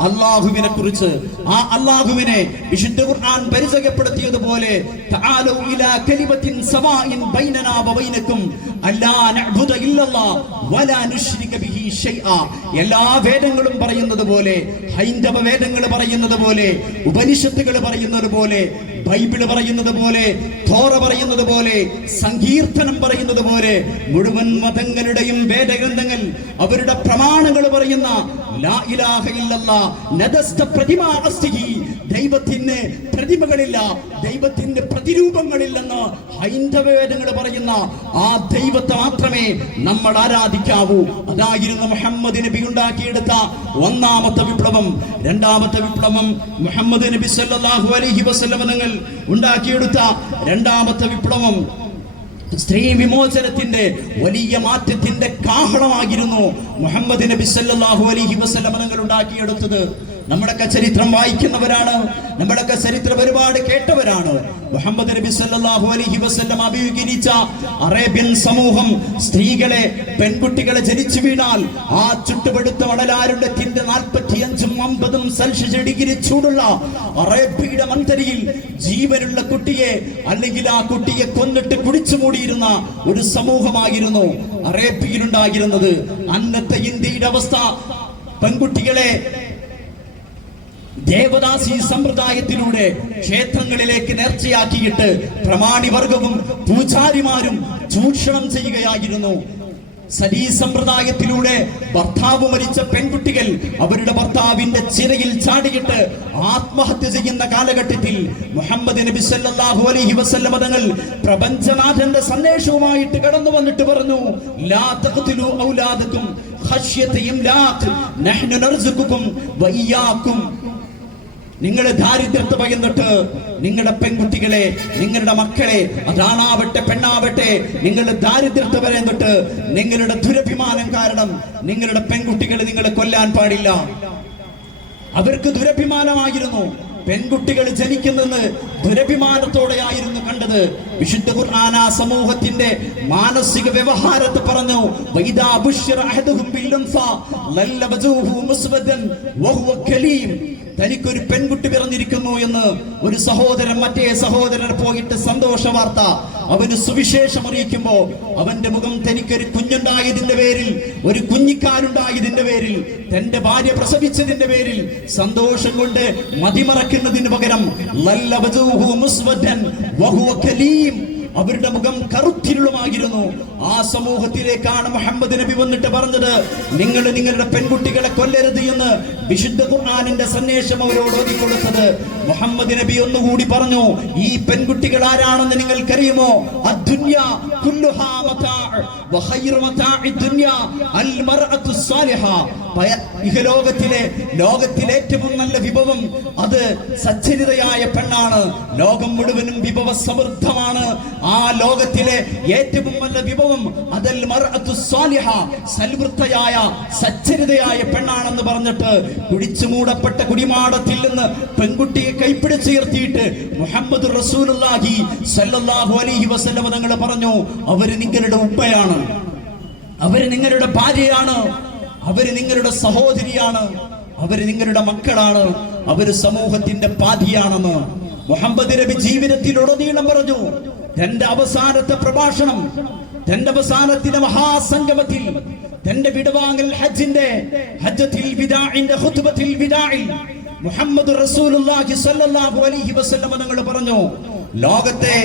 അല്ലാഹുവിനെ കുറിച്ച്, ആ അല്ലാഹുവിനെ വിശുദ്ധ ഖുർആൻ പരിചയപ്പെടുത്തിയതുപോലെ തആലൂ ഇലാ കലിമത്തിൻ സവാഇൻ ബൈനനാ വബൈനകും അല്ലാ നഅ്ബുദ ഇല്ലല്ലാഹ് വലാ നുശ്രിക ബിഹി ഷൈആ. എല്ലാ വേദങ്ങളും പറയുന്നത് പോലെ, ഹൈന്ദവ വേദങ്ങൾ പറയുന്നത് പോലെ, ഉപനിഷത്തുകൾ പറയുന്നത് പോലെ, ബൈബിള് പറയുന്നത് പോലെ, തോറ പറയുന്നത് പോലെ, സങ്കീർത്തനം പറയുന്നത് പോലെ, മുഴുവൻ മതങ്ങളുടെയും വേദഗ്രന്ഥങ്ങൾ അവരുടെ പ്രമാണങ്ങൾ പറയുന്ന ലാ ഇലാഹ ഇല്ലല്ലാഹ് നദസ്ത പ്രതിമാ അസ്തിഹി, ദൈവത്തിന് പ്രതിമകളില്ല, ദൈവത്തിന്റെ പ്രതിരൂപങ്ങളില്ലെന്ന് ഹൈന്ദവ വേദങ്ങൾ പറയുന്ന ആ ദൈവത്തെ മാത്രമേ നമ്മൾ ആരാധിക്കാവൂ. അതായിരുന്നു മുഹമ്മദ് നബി ഉണ്ടാക്കിയെടുത്ത ഒന്നാമത്തെ വിപ്ലവം. രണ്ടാമത്തെ വിപ്ലവം മുഹമ്മദ് നബി സല്ലല്ലാഹു അലൈഹി വസല്ലം തങ്ങൾ ഉണ്ടാക്കിയെടുത്ത രണ്ടാമത്തെ വിപ്ലവം സ്ത്രീ വിമോചനത്തിന്റെ വലിയ മാറ്റത്തിന്റെ കാഹളമായിരുന്നു മുഹമ്മദ് നബി സല്ലല്ലാഹു അലൈഹി വസല്ലം തങ്ങൾ ഉണ്ടാക്കിയെടുത്തത്. നമ്മളൊക്കെ ചരിത്രം വായിക്കുന്നവരാണ്, നമ്മളൊക്കെ ചരിത്രം ഒരുപാട് കേട്ടവരാണ്. മുഹമ്മദ് നബി സല്ലല്ലാഹു അലൈഹി വസല്ലം അഭിമുഖീകരിച്ച അറേബ്യൻ സമൂഹം സ്ത്രീകളെ, പെൺകുട്ടികളെ ജനിച്ചു വീണാൽ ആ ചുട്ടുപെടുത്ത മണലാരുണ്യത്തിന്റെ 45 50 സെൽഷ്യസ് ഡിഗ്രി ചൂടുള്ള അറേബ്യയുടെ മന്തരിയിൽ ജീവനുള്ള കുട്ടിയെ അല്ലെങ്കിൽ ആ കുട്ടിയെ കൊന്നിട്ട് കുടിച്ചു മൂടിയിരുന്ന ഒരു സമൂഹമായിരുന്നു അറേബ്യയിലുണ്ടായിരുന്നത്. അന്നത്തെ ഇന്ത്യയുടെ അവസ്ഥ, പെൺകുട്ടികളെ ദേവദാസി സമ്പ്രദായത്തിലൂടെ ക്ഷേത്രങ്ങളിലേക്ക് നേർച്ചയാക്കിയിട്ട് പ്രമാണിവർഗവും പൂജാരിമാരും ചൂഷണം ചെയ്യുകയായിരുന്നു. സരീ സമ്പ്രദായത്തിലൂടെ ഭർത്താവ് മരിച്ച പെൺകുട്ടികൾ അവരുടെ ഭർത്താവിന്റെ ചിറയിൽ ചാടിയിട്ട് ആത്മഹത്യ ചെയ്യുന്ന കാലഘട്ടത്തിൽ മുഹമ്മദ് നബി സല്ലല്ലാഹു അലൈഹി വസല്ലം തങ്ങൾ പ്രപഞ്ചനാഥന്റെ സന്ദേശവുമായിട്ട് കടന്നു വന്നിട്ട് പറഞ്ഞു, ലാ തഖ്തുലു ഔലാദകും ഖശ്യത ഇംലാഖ് നഹ്നു നർസുഖുകും വഇയ്യാകും. നിങ്ങൾ ദാരിദ്ര്യത്തെ ഭയന്നിട്ട് നിങ്ങളുടെ പെൺകുട്ടികളെ, നിങ്ങളുടെ മക്കളെ, അതാണാവട്ടെ പെണ്ണാവട്ടെ, നിങ്ങളുടെ ദാരിദ്ര്യത്തെ ഭയന്നിട്ട് നിങ്ങളുടെ ദുരഭിമാനം കാരണം നിങ്ങളുടെ പെൺകുട്ടികളെ നിങ്ങൾ കൊല്ലാൻ പാടില്ല. അവർക്ക് ദുരഭിമാനമായിരുന്നു. പെൺകുട്ടികൾ ജനിക്കുന്നത് ദുരഭിമാനത്തോടെയായിരുന്നു കണ്ടത്. വിശുദ്ധ ഖുർആൻ ആ സമൂഹത്തിന്റെ മാനസിക വ്യവഹാരത്തെ പറഞ്ഞു, വൈദാ ബുശ്ശിറ അഹദുഹും ബിൽഉൻസാ ലല്ല വജൂഹു മുസ്വദൻ വഹുവ കലീം. തനിക്കൊരു പെൺകുട്ടി പിറന്നിരിക്കുന്നു എന്ന് ഒരു സഹോദരൻ മറ്റേ സഹോദരൻ പോയിട്ട് സന്തോഷ വാർത്ത അവന് സുവിശേഷം അറിയിക്കുമ്പോ അവന്റെ മുഖം തനിക്കൊരു കുഞ്ഞുണ്ടായതിന്റെ പേരിൽ, ഒരു കുഞ്ഞിക്കാലുണ്ടായതിന്റെ പേരിൽ, തന്റെ ഭാര്യ പ്രസവിച്ചതിന്റെ പേരിൽ സന്തോഷം കൊണ്ട് മതിമറക്കുന്നതിന് പകരം ലല്ല വജൂഹു മുസ്വദൻ വഹുവ കലീം, അവരുടെ മുഖം കറുത്തിരുളുമായിരുന്നു. ആ സമൂഹത്തിലേക്കാണ് മുഹമ്മദ് നബി വന്നിട്ട് പറഞ്ഞത്, നിങ്ങൾ നിങ്ങളുടെ പെൺകുട്ടികളെ കൊല്ലരുത് എന്ന് വിശുദ്ധ ഖുർആനിന്റെ സന്ദേശം അവരോട് ഓതിക്കൊടുത്തത്. മുഹമ്മദ് നബി ഒന്നുകൂടി പറഞ്ഞു, ഈ പെൺകുട്ടികൾ ആരാണെന്ന് നിങ്ങൾക്കറിയുമോ? അദ്ദുന്യാ കുല്ലുഹാ മതാഅ് വഖൈറു മതാഇ ദുന്യാ അൽ മർഅതു സ്സാലിഹ. ഇഹലോകത്തിലെ ലോകത്തിലെ ഏറ്റവും നല്ല വിഭവം അത് സച്ചരിതയായ പെണ്ണാണ്. ലോകം മുഴുവനും വിഭവ സമൃദ്ധമാണ്. ആ ലോകത്തിലെ ഏറ്റവും നല്ല വിഭവം അതൽ മർഅതു സ്സാലിഹ, സൽവൃത്തയായ സച്ചരിതയായ പെണ്ണാണെന്ന് പറഞ്ഞിട്ട് കുടിച്ചു മൂടപ്പെട്ട കുടിമാടത്തിൽ നിന്ന് പെൺകുട്ടിയെ കൈപ്പിടിച്ചുയർത്തിയിട്ട് മുഹമ്മദ് റസൂലുള്ളാഹി സ്വല്ലല്ലാഹു അലൈഹി വസല്ലം തങ്ങൾ പറഞ്ഞു, അവര് നിങ്ങളുടെ ഉമ്മയാണ്, അവര് നിങ്ങളുടെ ഭാര്യയാണ്, അവര് നിങ്ങളുടെ സഹോദരിയാണ്, അവര് നിങ്ങളുടെ മക്കളാണ്, അവര് സമൂഹത്തിന്റെ പാതിയാണെന്ന് മുഹമ്മദ് നബി ജീവിതത്തിലുടനീളം പറഞ്ഞു. തന്റെ അവസാനത്തെ പ്രഭാഷണം, തന്റെ അവസാനത്തിന്റെ മഹാസംഗമത്തിൽ, തന്റെ വിടവാങ്ങൽ ഹജ്ജത്തിൽ വിദാഇന്റെ ഖുത്ബത്തിൽ വിദാഇൽ മുഹമ്മദ് റസൂലുള്ളാഹി സ്വല്ലല്ലാഹു അലൈഹി വസല്ലം തങ്ങൾ പറഞ്ഞു, ലോകത്തെ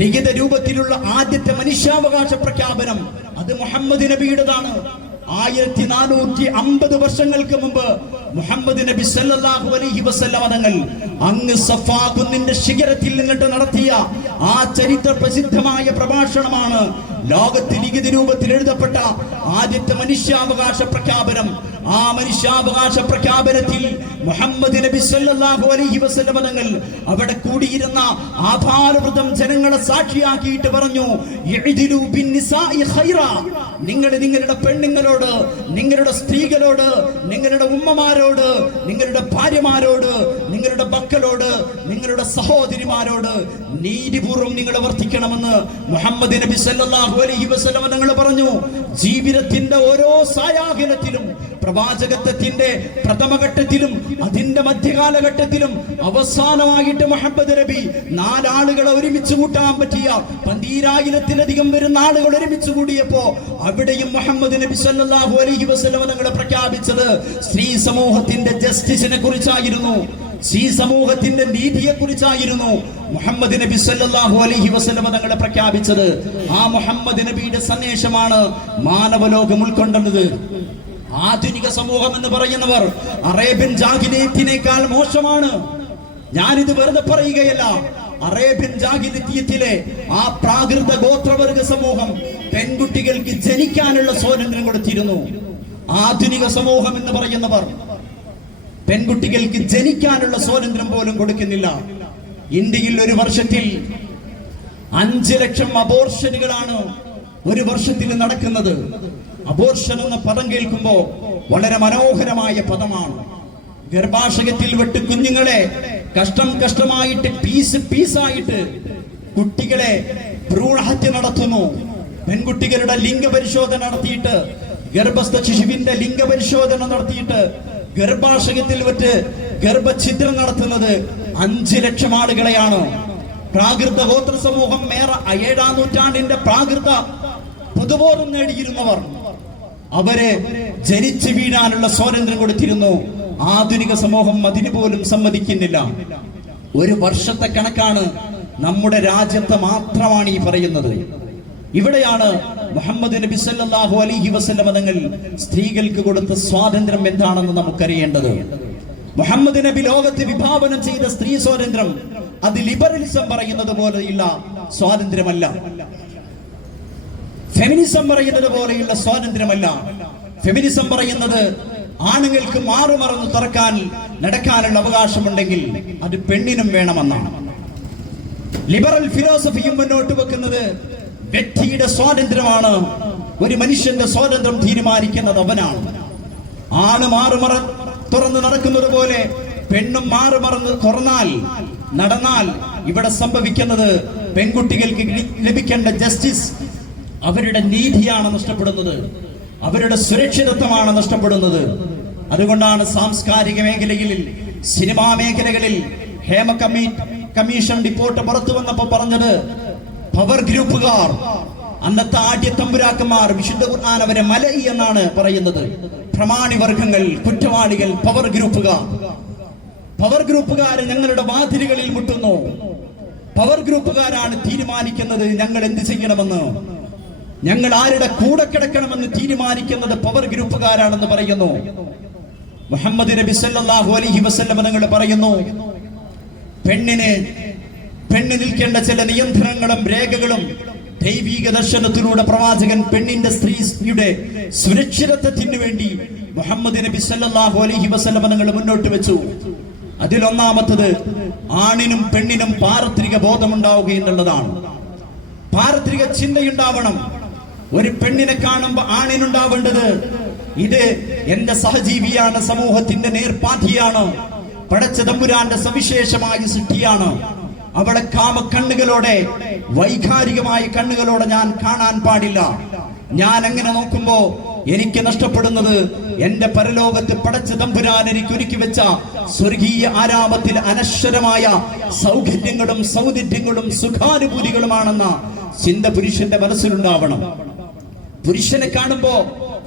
ലിഖിത രൂപത്തിലുള്ള ആദ്യത്തെ മനുഷ്യാവകാശ പ്രഖ്യാപനം അത് മുഹമ്മദ് നബിയുടേതാണ്. 1450 വർഷങ്ങൾക്ക് മുമ്പ് മുഹമ്മദ് നബി സല്ലല്ലാഹു അലൈഹി വസല്ലം തങ്ങൾ അങ്ങ് സഫാ കുന്നിന്റെ ശിഖരത്തിൽ നിന്നിട്ട് നടത്തിയ ആ ചരിത്ര പ്രസിദ്ധമായ പ്രഭാഷണമാണ് ലോകത്തിൽ ലിഖിത രൂപത്തിൽ എഴുതപ്പെട്ട ആദ്യത്തെ മനുഷ്യാവകാശ പ്രഖ്യാപനം. ആ മനുഷ്യാവകാശ പ്രഖ്യാപനത്തിൽ മുഹമ്മദ് നബി സല്ലല്ലാഹു അലൈഹി വസല്ലം തങ്ങൾ അവിടെ കൂടിയിരുന്ന ആഭാരവൃതം ജനങ്ങളെ സാക്ഷിയാക്കിയിട്ട് പറഞ്ഞു, യഅ്ദിലു ബിന്നിസാഇ ഖൈറാ. നിങ്ങൾ നിങ്ങളുടെ പെണ്ണുങ്ങളോട്, നിങ്ങളുടെ സ്ത്രീകളോട്, നിങ്ങളുടെ ഉമ്മമാരോട്, നിങ്ങളുടെ ഭാര്യമാരോട്, നിങ്ങളുടെ മക്കളോട്, നിങ്ങളുടെ സഹോദരിമാരോട് നീതിപൂർവ്വം നിങ്ങൾ വർത്തിക്കണമെന്ന് മുഹമ്മദ് നബി സല്ലല്ലാഹു അലൈഹി വസല്ലം തങ്ങൾ പറഞ്ഞു. ജീവിതത്തിന്റെ ഓരോ സായാഹ്നത്തിലും, പ്രവാചകത്വത്തിന്റെ പ്രഥമഘട്ടത്തിലും അതിന്റെ മധ്യകാലഘട്ടത്തിലും അവസാനമായിട്ട് മുഹമ്മദ് നബി 4 ആളുകളെ ഒരുമിച്ച് കൂട്ടാൻ പറ്റിയ 12,000-ലധികം വരുന്ന ആളുകൾ ഒരുമിച്ച് കൂടിയപ്പോ അവിടെയും മുഹമ്മദ് നബി സല്ലല്ലാഹു അലൈഹി വസല്ലം തങ്ങൾ പ്രഖ്യാപിച്ചത് സ്ത്രീ സമൂഹത്തിന്റെ ജസ്റ്റിസിനെ കുറിച്ചായിരുന്നു, സ്ത്രീ സമൂഹത്തിന്റെ നീതിയെ കുറിച്ചായിരുന്നു മുഹമ്മദ് നബി സല്ലല്ലാഹു അലൈഹി വസല്ലം തങ്ങൾ പ്രഖ്യാപിച്ചത്. ആ മുഹമ്മദ് നബിയുടെ സന്ദേശമാണ് മാനവലോകം ഉൾക്കൊണ്ടത്. ആധുനിക സമൂഹം എന്ന് പറയുന്നവർ അറേബ്യൻ ജാഹിലിയ്യത്തിനേക്കാൾ മോശമാണ്. ഞാനിത് വെറുതെ പറയുകയല്ല. അറേബ്യൻ ജാഹിലിയ്യത്തിലെ ആ പ്രാകൃത ഗോത്രവർഗ സമൂഹം പെൺകുട്ടികൾക്ക് ജനിക്കാനുള്ള സ്വാതന്ത്ര്യം കൊടുത്തിരുന്നു. ആധുനിക സമൂഹം എന്ന് പറയുന്നവർ പെൺകുട്ടികൾക്ക് ജനിക്കാനുള്ള സ്വാതന്ത്ര്യം പോലും കൊടുക്കുന്നില്ല. ഇന്ത്യയിൽ ഒരു വർഷത്തിൽ 5 ലക്ഷം അബോർഷനുകളാണ് ഒരു വർഷത്തിൽ നടക്കുന്നത്. അബോർഷൻ എന്ന പദം കേൾക്കുമ്പോൾ വളരെ മനോഹരമായ പദമാണ്. ഗർഭാശയത്തിൽ വെട്ട് കുഞ്ഞുങ്ങളെ കഷ്ടമായിട്ട് പീസായിട്ട് കുട്ടികളെ ഭ്രൂണഹത്യ നടത്തുന്നു. പെൺകുട്ടികളുടെ ലിംഗപരിശോധന നടത്തിയിട്ട്, ഗർഭസ്ഥ ശിശുവിന്റെ ലിംഗപരിശോധന നടത്തിയിട്ട് ഗർഭാശയത്തിൽ വെച്ച് ഗർഭഛിദ്രം നടത്തുന്നത് 5 ലക്ഷം ആളുകളെയാണ്. പ്രാകൃത ഗോത്ര സമൂഹം 7-ാം നൂറ്റാണ്ടിന്റെ പ്രാകൃത പൊതുബോധം നേടിയിരുന്നവർ, അവരെ ജനിച്ചു വീഴാനുള്ള സ്വാതന്ത്ര്യം കൊടുത്തിരുന്നു. ആധുനിക സമൂഹം അതിന് പോലും സമ്മതിക്കുന്നില്ല. 1 വർഷത്തെ കണക്കാണ് നമ്മുടെ രാജ്യത്ത് മാത്രമാണ് ഈ പറയുന്നത്. ഇവിടെയാണ് മുഹമ്മദ് നബി സല്ലല്ലാഹു അലൈഹി വസല്ലം തങ്ങൾ സ്ത്രീകൾക്ക് കൊടുത്ത സ്വാതന്ത്ര്യം എന്താണെന്ന് നമുക്കറിയേണ്ടത്. മുഹമ്മദ് നബി ലോകത്ത് വിഭാവനം ചെയ്ത സ്ത്രീ സ്വാതന്ത്ര്യം അത് ലിബറലിസം പറയുന്നത് പോലെയുള്ള സ്വാതന്ത്ര്യമല്ല, ഫെമിനിസം പറയുന്നത് പോലെയുള്ള സ്വാതന്ത്ര്യമല്ല. ഫെമിനിസം പറയുന്നത് ആണുങ്ങൾക്ക് മാറുമറന്ന് നടക്കാനുള്ള അവകാശമുണ്ടെങ്കിൽ അത് പെണ്ണിനും വേണമെന്നാണ്. ലിബറൽ ഫിലോസഫിയും മുന്നോട്ട് വെക്കുന്നത് വ്യക്തിയുടെ സ്വാതന്ത്ര്യമാണ്. ഒരു മനുഷ്യന്റെ സ്വാതന്ത്ര്യം തീരുമാനിക്കുന്നത് അവനാണ്. ആണ് തുറന്ന് നടക്കുന്നത് പോലെ പെണ്ണും മാറുമറന്ന് നടന്നാൽ ഇവിടെ സംഭവിക്കുന്നത് പെൺകുട്ടികൾക്ക് ലഭിക്കേണ്ട ജസ്റ്റിസ്, അവരുടെ നീതിയാണ് നഷ്ടപ്പെടുന്നത്, അവരുടെ സുരക്ഷിതത്വമാണ് നഷ്ടപ്പെടുന്നത്. അതുകൊണ്ടാണ് സാംസ്കാരിക മേഖലയിൽ, സിനിമാ മേഖലകളിൽ ഹേമ കമ്മീഷൻ റിപ്പോർട്ട് പുറത്തു വന്നപ്പോൾ പറഞ്ഞത്, പവർ ഗ്രൂപ്പുകാർ, അന്നത്തെ ആദ്യ തമ്പുരാക്കന്മാർ, വിശുദ്ധ ഖുർആൻ അവരെ മലഇ എന്നാണ് പറയുന്നത്, പ്രമാണി വർഗങ്ങൾ, കുറ്റവാളികൾ, പവർ ഗ്രൂപ്പുകാർ ഞങ്ങളുടെ വാതിലുകളിൽ മുട്ടുന്നു. പവർ ഗ്രൂപ്പുകാരാണ് തീരുമാനിക്കുന്നത് ഞങ്ങൾ എന്ത് ചെയ്യണമെന്ന്, ഞങ്ങൾ ആരുടെ കൂടെ കിടക്കണമെന്ന് തീരുമാനിക്കുന്നത് പവർ ഗ്രൂപ്പുകാരാണെന്ന് പറയുന്നു. മുഹമ്മദ് നബി സല്ലല്ലാഹു അലൈഹി വസല്ലം തങ്ങൾ പറയുന്നു, പെണ്ണ് നിൽക്കേണ്ട ചില നിയന്ത്രണങ്ങളും രേഖകളും ദൈവിക ദർശനത്തിലൂടെ പ്രവാചകൻ പെണ്ണിന്റെ സ്ത്രീയുടെ സുരക്ഷിതത്വത്തിന് വേണ്ടി മുഹമ്മദ് നബി സല്ലല്ലാഹു അലൈഹി വസല്ലം തങ്ങൾ മുന്നോട്ട് വെച്ചു. അതിലൊന്നാമത്തത് ആണിനും പെണ്ണിനും പാരത്രിക ബോധമുണ്ടാവുക എന്നുള്ളതാണ്. പാരത്രിക ചിന്തയുണ്ടാവണം. ഒരു പെണ്ണിനെ കാണുമ്പോൾ ആണിനുണ്ടാവേണ്ടത്, ഇത് എന്റെ സഹജീവിയാണ്, സമൂഹത്തിന്റെ നേർപാഠിയാണ്, പടച്ച തമ്പുരാന്റെ സവിശേഷമായ സൃഷ്ടിയാണ്, അവളെ കണ്ണുകളോടെ, വൈകാരികമായ കണ്ണുകളോടെ ഞാൻ കാണാൻ പാടില്ല. ഞാൻ അങ്ങനെ നോക്കുമ്പോ എനിക്ക് നഷ്ടപ്പെടുന്നത് എന്റെ പരലോകത്ത് പടച്ച തമ്പുരാൻ എനിക്ക് ഒരുക്കി വെച്ച സ്വർഗീയ ആരാമത്തിൽ അനശ്വരമായ സൗകര്യങ്ങളും സൗന്ദര്യങ്ങളും സുഖാനുഭൂതികളുമാണെന്ന ചിന്ത പുരുഷന്റെ മനസ്സിലുണ്ടാവണം. പുരുഷനെ കാണുമ്പോ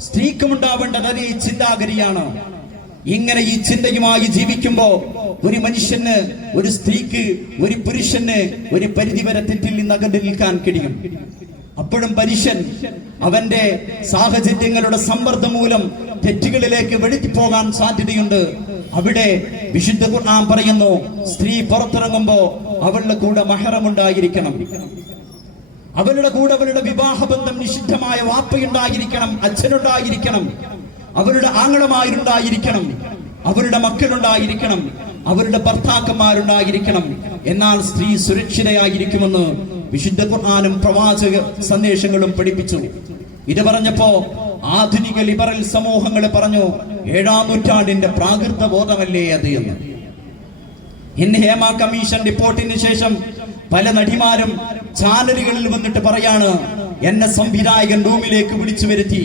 സ്ത്രീക്കും ഉണ്ടാവേണ്ടത് അതേ ചിന്താഗതിയാണ്. ഇങ്ങനെ ഈ ചിന്തയുമായി ജീവിക്കുമ്പോ ഒരു മനുഷ്യന്, ഒരു സ്ത്രീക്ക്, ഒരു പുരുഷന് ഒരു പരിധിവരെ തെറ്റിൽ നിന്ന് അകന്നു നിൽക്കാൻ കഴിയും. അപ്പോഴും മനുഷ്യൻ അവന്റെ സാഹചര്യങ്ങളുടെ സമ്മർദ്ദം മൂലം തെറ്റുകളിലേക്ക് വെളുത്തി പോകാൻ സാധ്യതയുണ്ട്. അവിടെ വിശുദ്ധ ഖുർആൻ പറയുന്നു, സ്ത്രീ പുറത്തിറങ്ങുമ്പോ അവളുടെ കൂടെ മഹറം ഉണ്ടായിരിക്കണം, അവളുടെ കൂടെ അവളുടെ വിവാഹബന്ധം നിഷിദ്ധമായ വാപ്പയുണ്ടായിരിക്കണം, അച്ഛനുണ്ടായിരിക്കണം, അവരുടെ ആങ്ങളമാരുണ്ടായിരിക്കണം, അവരുടെ മക്കളുണ്ടായിരിക്കണം, അവരുടെ ഭർത്താക്കന്മാരുണ്ടായിരിക്കണം. എന്നാൽ സ്ത്രീ സുരക്ഷിതയായിരിക്കുമെന്ന് വിശുദ്ധ ഖുർആനും പ്രവാചക സന്ദേശങ്ങളും പഠിപ്പിച്ചു. ഇത് പറഞ്ഞപ്പോ ആധുനിക ലിബറൽ സമൂഹങ്ങൾ പറഞ്ഞു, 7-ാം നൂറ്റാണ്ടിന്റെ പ്രാകൃത ബോധമല്ലേ അത് എന്ന്. ഇന്ന് ഹേമ കമ്മീഷൻ റിപ്പോർട്ടിന് ശേഷം പല നടിമാരും ചാനലുകളിൽ വന്നിട്ട് പറയാണ്, എന്നെ സംവിധായകൻ റൂമിലേക്ക് വിളിച്ചു വരുത്തി,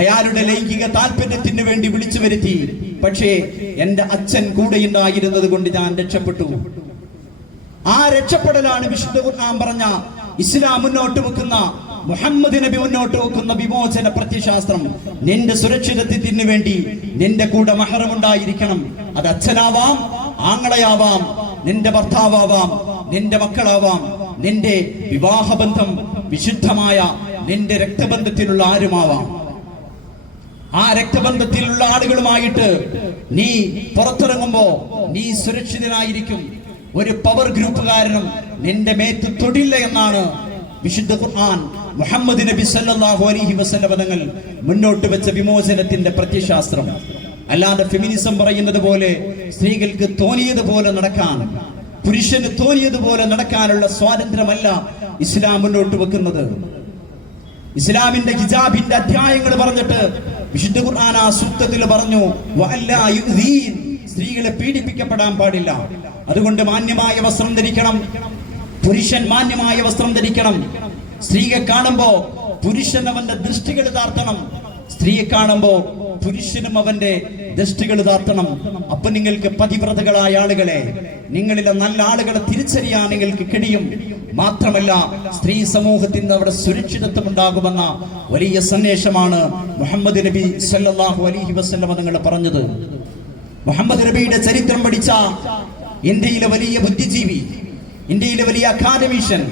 അയാളുടെ ലൈംഗിക താല്പര്യത്തിന് വേണ്ടി വിളിച്ചു വരുത്തി, പക്ഷേ എന്റെ അച്ഛൻ കൂടെ ഉണ്ടായിരുന്നത് കൊണ്ട് ഞാൻ രക്ഷപ്പെട്ടു. ആ രക്ഷപ്പെടലാണ് വിശുദ്ധ ഖുർആൻ പറഞ്ഞ, ഇസ്ലാം മുന്നോട്ട് വെക്കുന്ന, മുഹമ്മദ് നബി മുന്നോട്ട് വെക്കുന്ന വിമോചന പ്രത്യശാസ്ത്രം. നിന്റെ സുരക്ഷിതത്വത്തിന് വേണ്ടി നിന്റെ കൂടെ മഹറം ഉണ്ടായിരിക്കണം. അത് അച്ഛനാവാം, ആങ്ങളയാവാം, നിന്റെ ഭർത്താവാം, നിന്റെ മക്കളാവാം, നിന്റെ വിവാഹബന്ധം വിശുദ്ധമായ നിന്റെ രക്തബന്ധത്തിലുള്ള ആരുമാവാം. ആ രക്തബന്ധത്തിലുള്ള ആളുകളുമായിട്ട് നീ പുറത്തിറങ്ങുമ്പോ നീ സുരക്ഷിതനായിരിക്കും. ഒരു പവർ ഗ്രൂപ്പുകാരനും നിന്റെ മേത്ത് തൊടില്ല എന്നാണ് വിശുദ്ധ ഖുർആൻ മുഹമ്മദ് നബി സല്ലല്ലാഹു അലൈഹി വസല്ലം തങ്ങൾ മുന്നോട്ട് വെച്ച വിമോചനത്തിന്റെ പ്രത്യശാസ്ത്രം. അല്ലാതെ ഫെമിനിസം പറയുന്നത് പോലെ സ്ത്രീകൾക്ക് തോന്നിയതുപോലെ നടക്കാൻ, പുരുഷന് തോന്നിയതുപോലെ നടക്കാനുള്ള സ്വാതന്ത്ര്യമല്ല ഇസ്ലാം മുന്നോട്ട് വെക്കുന്നത്. ഇസ്ലാമിന്റെ ഹിജാബിന്റെ അധ്യായങ്ങൾ പറഞ്ഞിട്ട് വിശുദ്ധ ഖുർആൻ ആ സൂക്തത്തിൽ പറഞ്ഞു, വഅല്ലാ യുദീൻ സ്ത്രീകളെ പീഡിപ്പിക്കപ്പെടാൻ പാടില്ല. അതുകൊണ്ട് മാന്യമായ വസ്ത്രം ധരിക്കണം. പുരുഷൻ മാന്യമായ വസ്ത്രം ധരിക്കണം. സ്ത്രീയെ കാണുമ്പോ പുരുഷൻ അവന്റെ ദൃഷ്ടികൾ താർത്തണം. സ്ത്രീയെ കാണുമ്പോ പുരുഷനും അവന്റെ ദൃഷ്ടികൾ താർത്തണം. അപ്പൊ നിങ്ങൾക്ക് പതിവ്രതകളായ ആളുകളെ, നിങ്ങളിലെ നല്ല ആളുകളെ തിരിച്ചറിയാൻ നിങ്ങൾക്ക് കഴിയും. മാത്രമല്ല, സ്ത്രീ സമൂഹത്തിന് അവിടെ സുരക്ഷിതത്വം ഉണ്ടാകുമെന്ന വലിയ സന്ദേശമാണ് മുഹമ്മദ് നബി സല്ലല്ലാഹു അലൈഹി വസല്ലം തങ്ങൾ പറഞ്ഞത്. മുഹമ്മദ് നബിയുടെ ചരിത്രം പഠിച്ച ഇന്ത്യയിലെ വലിയ ബുദ്ധിജീവി, ഇന്ത്യയിലെ വലിയ അക്കാദമീഷ്യൻ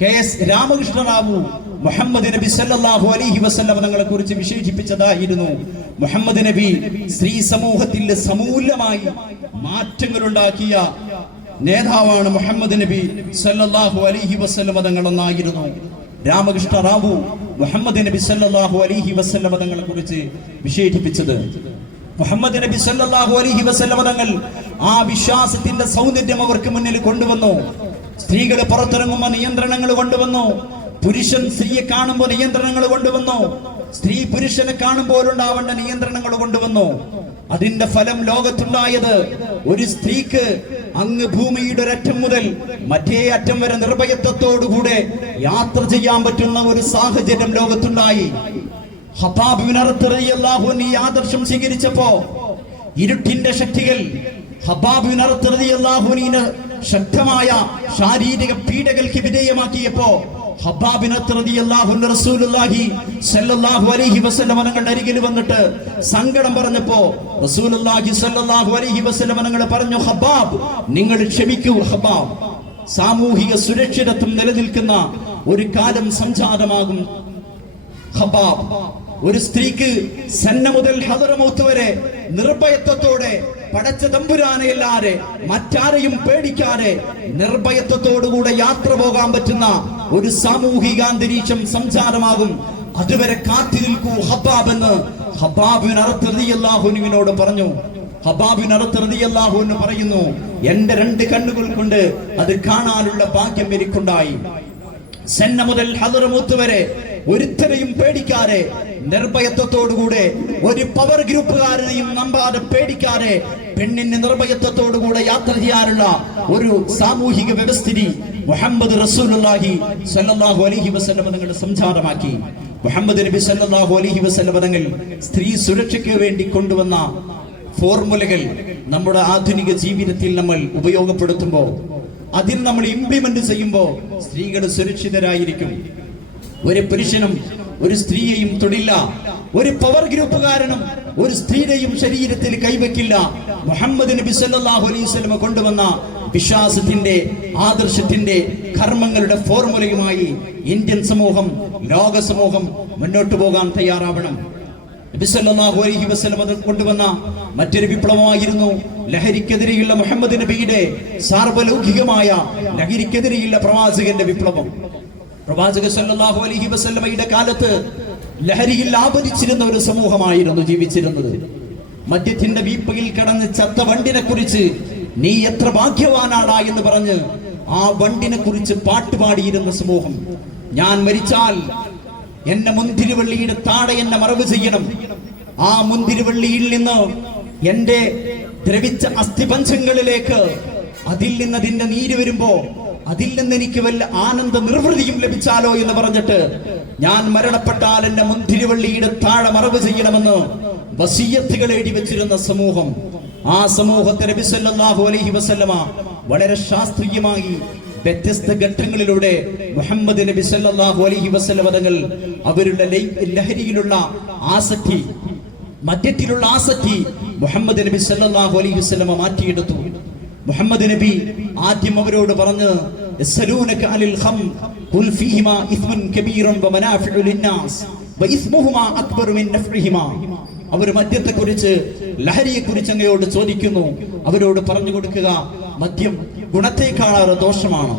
KS രാമകൃഷ്ണ റാവു മുഹമ്മദ് നബി സല്ലല്ലാഹു അലൈഹി വസല്ലം തങ്ങളെ കുറിച്ച് വിശേഷിപ്പിച്ചതായിരുന്നു, മുഹമ്മദ് നബി സ്ത്രീ സമൂഹത്തിൽ സമൂലമായി മാറ്റങ്ങൾ ഉണ്ടാക്കിയ നേതാവാണ് മുഹമ്മദ് നബി സല്ലല്ലാഹു അലൈഹി വസല്ലം തങ്ങൾ എന്നായിരുന്നു രാമകൃഷ്ണ റാവു മുഹമ്മദ് നബി സല്ലല്ലാഹു അലൈഹി വസല്ലം തങ്ങളെ കുറിച്ച് വിശേഷിപ്പിച്ചത്. മുഹമ്മദ് നബി സല്ലല്ലാഹു അലൈഹി വസല്ലം തങ്ങൾ ആ വിശ്വാസത്തിന്റെ സൗന്ദര്യം അവർക്ക് മുന്നിൽ കൊണ്ടുവന്നു. സ്ത്രീകൾ പുറത്തിറങ്ങുമ്പോൾ നിയന്ത്രണങ്ങൾ കൊണ്ടുവന്നു. പുരുഷൻ സ്ത്രീയെ കാണുമ്പോൾ നിയന്ത്രണങ്ങൾ കൊണ്ടുവന്നു. സ്ത്രീ പുരുഷനെ കാണുമ്പോൾ ഉണ്ടാവേണ്ട നിയന്ത്രണങ്ങൾ കൊണ്ടുവന്നു. അതിന്റെ ഫലം ലോകത്തുണ്ടായത്, ഒരു സ്ത്രീക്ക് അങ്ങ് ഭൂമിയുടെ ഒരറ്റം മുതൽ മറ്റേ അറ്റം വരെ നിർഭയത്വത്തോടുകൂടെ യാത്ര ചെയ്യാൻ പറ്റുന്ന ഒരു സാഹചര്യം ലോകത്തുണ്ടായി. ഖത്താബ് ബിൻ അർത്ത് റളിയല്ലാഹു അൻഹു ഈ ആദർശം സ്വീകരിച്ചപ്പോ ഇരുട്ടിന്റെ ശക്തികൾ ഖത്താബ് ബിൻ അർത്ത് റളിയല്ലാഹു അൻഹു ശക്തമായ ശാരീരിക പീഡകൾക്ക് വിധേയമാക്കിയപ്പോ ഖത്താബ് ബിൻ അർത്ത് റളിയല്ലാഹു അൻഹു റസൂലുള്ളാഹി സ്വല്ലല്ലാഹു അലൈഹി വസല്ലം തങ്ങളുടെ അരികിൽ വന്നിട്ട് സങ്കടം പറഞ്ഞപ്പോ റസൂലുള്ളാഹി സ്വല്ലല്ലാഹു അലൈഹി വസല്ലം തങ്ങൾ പറഞ്ഞു, ഖത്താബ്, നിങ്ങൾ ക്ഷമിക്കൂ. ഖത്താബ്, സാമൂഹിക സുരക്ഷിതത്വം നിലനിൽക്കുന്ന ഒരു കാലം സംജാതമാകും. ഖത്താബ്, ഒരു സ്ത്രീക്ക് സന്ന മുതൽ ഹദറമൗത്ത് വരെ നിർഭയത്വത്തോടെ പടച്ച തമ്പുരാനെയല്ലാതെ മറ്റാരെയും പേടിക്കാതെ നിർഭയത്വത്തോടുകൂടെ യാത്ര പോകാൻ പറ്റുന്ന ഒരു സാമൂഹിക അന്തരീക്ഷം സംജാതമാകും. അതുവരെ കാത്തു നിൽക്കൂ ഖത്താബ് എന്ന് ഖത്താബ് ബിൻ അർത്ത് റളിയല്ലാഹു അൻഹുവിനോട് പറഞ്ഞു. ഖത്താബ് ബിൻ അർത്ത് റളിയല്ലാഹു അൻഹു പറയുന്നു, എന്റെ രണ്ട് കണ്ണുകൾ കൊണ്ട് അത് കാണാനുള്ള ഭാഗ്യം എനിക്കുണ്ടായി. സന്ന മുതൽ ഹദറമൗത്ത് വരെ ഒരുത്തരെയും പേടിക്കാതെ നിർഭയത്വത്തോടുകൂടെ, ഒരു പവർ ഗ്രൂപ്പുകാരനെയും നമ്പാതെ പേടിക്കാതെ പെണ്ണിന് നിർഭയത്വത്തോടുകൂടെ യാത്ര ചെയ്യാനുള്ള ഒരു സാമൂഹിക വ്യവസ്ഥിതി മുഹമ്മദ് റസൂലുള്ളാഹി സ്വല്ലല്ലാഹു അലൈഹി വസല്ലം തങ്ങൾ സംജാതമാക്കി. മുഹമ്മദ് നബി സ്വല്ലല്ലാഹു അലൈഹി വസല്ലം തങ്ങൾ സ്ത്രീ സുരക്ഷയ്ക്ക് വേണ്ടി കൊണ്ടുവന്ന ഫോർമുലകൾ നമ്മുടെ ആധുനിക ജീവിതത്തിൽ നമ്മൾ ഉപയോഗപ്പെടുത്തുമ്പോൾ, അതിൽ നമ്മൾ ഇംപ്ലിമെന്റ് ചെയ്യുമ്പോൾ സ്ത്രീകൾ സുരക്ഷിതരായിരിക്കും. ഒരു പുരുഷനും ഒരു സ്ത്രീയെയും തൊടില്ല. ഒരു പവർ ഗ്രൂപ്പുകാരനും ഒരു സ്ത്രീയുടെയും ശരീരത്തിൽ കൈവയ്ക്കില്ല. മുഹമ്മദ് നബി സല്ലല്ലാഹു അലൈഹി വസല്ലം കൊണ്ടുവന്ന വിശ്വാസത്തിന്റെ, ആദർശത്തിന്റെ, കർമ്മങ്ങളുടെ ഫോർമുലയുമായി ഇന്ത്യൻ സമൂഹം, ലോക സമൂഹം മുന്നോട്ട് പോകാൻ തയ്യാറാവണം. നബി സല്ലല്ലാഹു അലൈഹി വസല്ലം കൊണ്ടുവന്ന മറ്റൊരു വിപ്ലവമായിരുന്നു ലഹരിക്കെതിരെയുള്ള മുഹമ്മദ് നബിയുടെ സാർവലൗകികമായ ലഹരിക്കെതിരെയുള്ള പ്രവാചകന്റെ വിപ്ലവം. പ്രവാചക സല്ലല്ലാഹു അലൈഹി വസല്ലമയുടെ കാലത്ത് ലഹരിയിൽ ആപരിച്ചിരുന്ന ഒരു സമൂഹമായിരുന്നു ജീവിച്ചിരുന്നത്. മദ്യത്തിന്റെ വീപ്പയിൽ കടന്ന് ചത്ത വണ്ടിനെ കുറിച്ച് നീ എത്ര ഭാഗ്യവാനാടാ എന്ന് പറഞ്ഞ് ആ വണ്ടിനെ കുറിച്ച് പാട്ടുപാടിയിരുന്ന സമൂഹം. ഞാൻ മരിച്ചാൽ എന്നെ മുന്തിരിവള്ളിയുടെ താഴെ എന്നെ മറവ് ചെയ്യണം. ആ മുന്തിരിവള്ളിയിൽ നിന്ന് എന്റെ ദ്രവിച്ച അസ്ഥിപഞ്ചങ്ങളിലേക്ക് അതിൽ നിന്ന് അതിന്റെ നീര് വരുമ്പോ അതിൽ നിന്ന് എനിക്ക് വല്ല ആനന്ദ നിർവൃതിയും ലഭിച്ചാലോ എന്ന് പറഞ്ഞിട്ട് ഞാൻ മരണപ്പെട്ടാൽ എന്റെ മുന്തിരിവള്ളിയുടെ താഴെ മറവ് ചെയ്യണമെന്ന് വസിയ്യത്തുകൾ എഴുതി വെച്ചിരുന്ന സമൂഹം. ആ സമൂഹത്തെ നബി സല്ലല്ലാഹു അലൈഹി വസല്ലമ വളരെ ശാസ്ത്രീയമായി വ്യത്യസ്ത ഘട്ടങ്ങളിലൂടെ മുഹമ്മദ് നബി സല്ലല്ലാഹു അലൈഹി വസല്ലമ തങ്ങൾ അവരുടെ ലഹരിയിലുള്ള ആസക്തി, മദ്യത്തിലുള്ള ആസക്തി മുഹമ്മദ് നബി സല്ലല്ലാഹു അലൈഹി വസല്ലമ മാറ്റിയെടുത്തു. മുഹമ്മദ് നബി ആദ്യം അവരോട് പറഞ്ഞു, യസ്അലൂനക അനിൽ ഖംർ ഖുൽ ഫീഹിമാ ഇസ്മുൻ കബീറുൻ വമനാഫിഉ ലിന്നാസ് വഇസ്മുഹുമാ അക്ബറു മിൻ നഫ്ഇഹിമാ. അവർ മദ്യത്തെക്കുറിച്ച്, ലഹരിയെക്കുറിച്ച് അങ്ങയോട് ചോദിക്കുന്നു. അവരോട് പറഞ്ഞു കൊടുക്കുക, മദ്യം ഗുണത്തെക്കാളേറെ ദോഷമാണ്.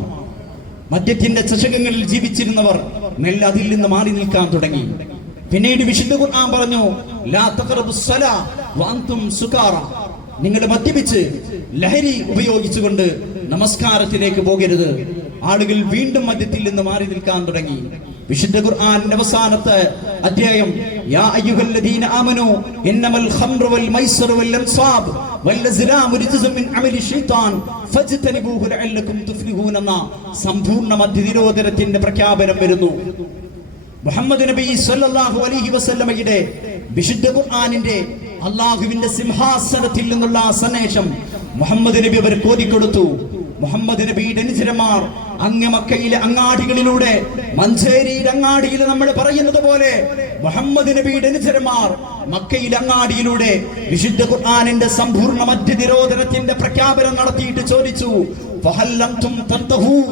മദ്യത്തിന്റെ ചഷകങ്ങളിൽ ജീവിച്ചിരുന്നവർ മെല്ലെ അതിൽ നിന്ന് മാറി നിൽക്കാൻ തുടങ്ങി. പിന്നീട് വിശുദ്ധ ഖുർആൻ പറഞ്ഞു, ലാ തഖറബുസ് സലാ വഅൻതും സുകാറ. നിങ്ങൾ മദ്യപിച്ച് ലഹരി ഉപയോഗിച്ചുകൊണ്ട് നമസ്കാരത്തിലേക്ക് പോകരുത്. ആളുകൾ വീണ്ടും മദ്യത്തിൽ നിന്ന് മാറി നിൽക്കാൻ തുടങ്ങി. വിശുദ്ധ ഖുർആനിന്റെ അവസാനത്തെ അധ്യായം, യാ അയ്യുഹല്ലദീന ആമനൂ ഇന്നമൽ ഖംറു വൽ മൈസറു വൽ അൻസാബ് വൽ അസ്ലാമു റിജ്സും മിൻ അമലി ശൈത്താൻ ഫജ്തനിബൂഹു ലഅല്ലകും തുഫ്ലിഹൂൻ എന്ന സമ്പൂർണ്ണ മദ്യനിരോധനത്തിന്റെ പ്രഖ്യാപനം വരുന്നു. മുഹമ്മദ് നബി സല്ലല്ലാഹു അലൈഹി വസല്ലമയുടെ വിശുദ്ധ ഖുർആനിന്റെ അല്ലാഹുവിന്റെ സിംഹാസനത്തിൽ നിന്നുള്ള സന്ദേശം മുഹമ്മദ് നബി അവർ കോതിക്കൊടുത്തു. മുഹമ്മദ് നബിയുടെ അനുചരന്മാർ അങ്ങ് മക്കയിലെ അങ്ങാടികളിലൂടെ, മഞ്ചേരിയുടെ അങ്ങാടിയിൽ നമ്മൾ പറയുന്നത് പോലെ മുഹമ്മദ് നബിയുടെ അനുചരന്മാർ മക്കയിലെ അങ്ങാടിയിലൂടെ വിശുദ്ധ ഖുർആനിന്റെ സമ്പൂർണ്ണ മദ്യനിരോധനത്തിന്റെ പ്രഖ്യാപനം നടത്തിയിട്ട് ചോദിച്ചു, ഫഹൽ അൻതും തൻതഹൂൻ,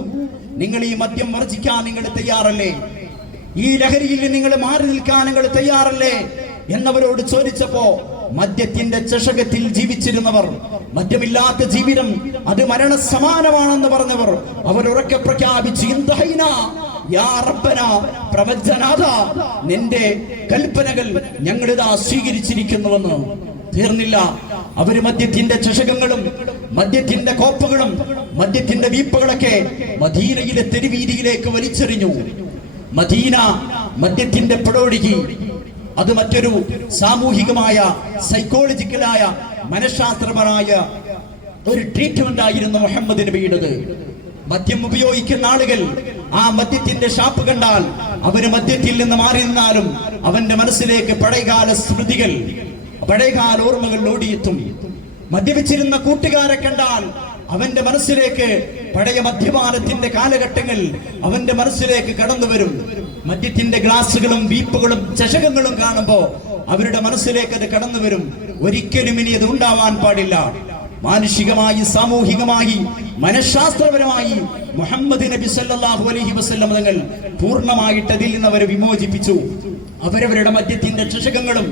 നിങ്ങൾ ഈ മദ്യം വർജിക്കാൻ നിങ്ങൾ തയ്യാറല്ലേ? ഈ ലഹരിയിൽ നിങ്ങൾ മാറി നിൽക്കാൻ നിങ്ങൾ തയ്യാറല്ലേ എന്നവരോട് ചോദിച്ചപ്പോ, മദ്യത്തിന്റെ ചഷകത്തിൽ ജീവിച്ചിരുന്നവർ, മദ്യമില്ലാത്ത ജീവിതം അത് മരണസമാനമാണെന്ന് പറഞ്ഞവർ അവർ ഉറക്കെ പ്രഖ്യാപിച്ചു, ഇന്തഹൈനാ യാ റബ്ബനാ, പ്രവചനാഥ, നിന്റെ കൽപ്പനകൾ ഞങ്ങളിതാ സ്വീകരിച്ചിരിക്കുന്നുവെന്ന്. തീർന്നില്ല, അവര് മദ്യത്തിന്റെ ചഷകങ്ങളും മദ്യത്തിന്റെ കോപ്പകളും മദ്യത്തിന്റെ വീപ്പകളൊക്കെ മദീനയിലെ തെരുവീതിയിലേക്ക് വലിച്ചെറിഞ്ഞു. മദീന മദ്യത്തിന്റെ പിടൊഴുകി. അത് മറ്റൊരു സാമൂഹികമായ, സൈക്കോളജിക്കലായ, മനഃശാസ്ത്രപരമായ ഒരു ട്രീറ്റ്മെന്റ് ആയിരുന്നു മുഹമ്മദ് നബിയുടേത്. മദ്യം ഉപയോഗിക്കുന്ന ആളുകൾ ആ മദ്യത്തിന്റെ ഷാപ്പ് കണ്ടാൽ അവന് മദ്യത്തിൽ നിന്ന് മാറി നിന്നാലും അവന്റെ മനസ്സിലേക്ക് പഴയകാല സ്മൃതികൾ, പഴയകാല ഓർമ്മകൾ ഓടിയെത്തും. മദ്യപിച്ചിരുന്ന കൂട്ടുകാരെ കണ്ടാൽ അവന്റെ മനസ്സിലേക്ക് പഴയ മദ്യപാനത്തിന്റെ കാലഘട്ടങ്ങൾ അവന്റെ മനസ്സിലേക്ക് കടന്നു വരും. മദ്യത്തിന്റെ ഗ്ലാസുകളും വീപ്പുകളും ചഷകങ്ങളും കാണുമ്പോ അവരുടെ മനസ്സിലേക്ക് അത് കടന്നു വരും. ഒരിക്കലും ഇനി അത് ഉണ്ടാവാൻ പാടില്ല. മാനുഷികമായി, സാമൂഹികമായി, മനഃശാസ്ത്രപരമായി മുഹമ്മദ് നബി സല്ലല്ലാഹു അലൈഹി വസല്ലം തങ്ങൾ പൂർണ്ണമായിട്ട് അതിൽ നിന്ന് അവരെ വിമോചിപ്പിച്ചു. അവരവരുടെ മദ്യത്തിന്റെ ചഷകങ്ങളും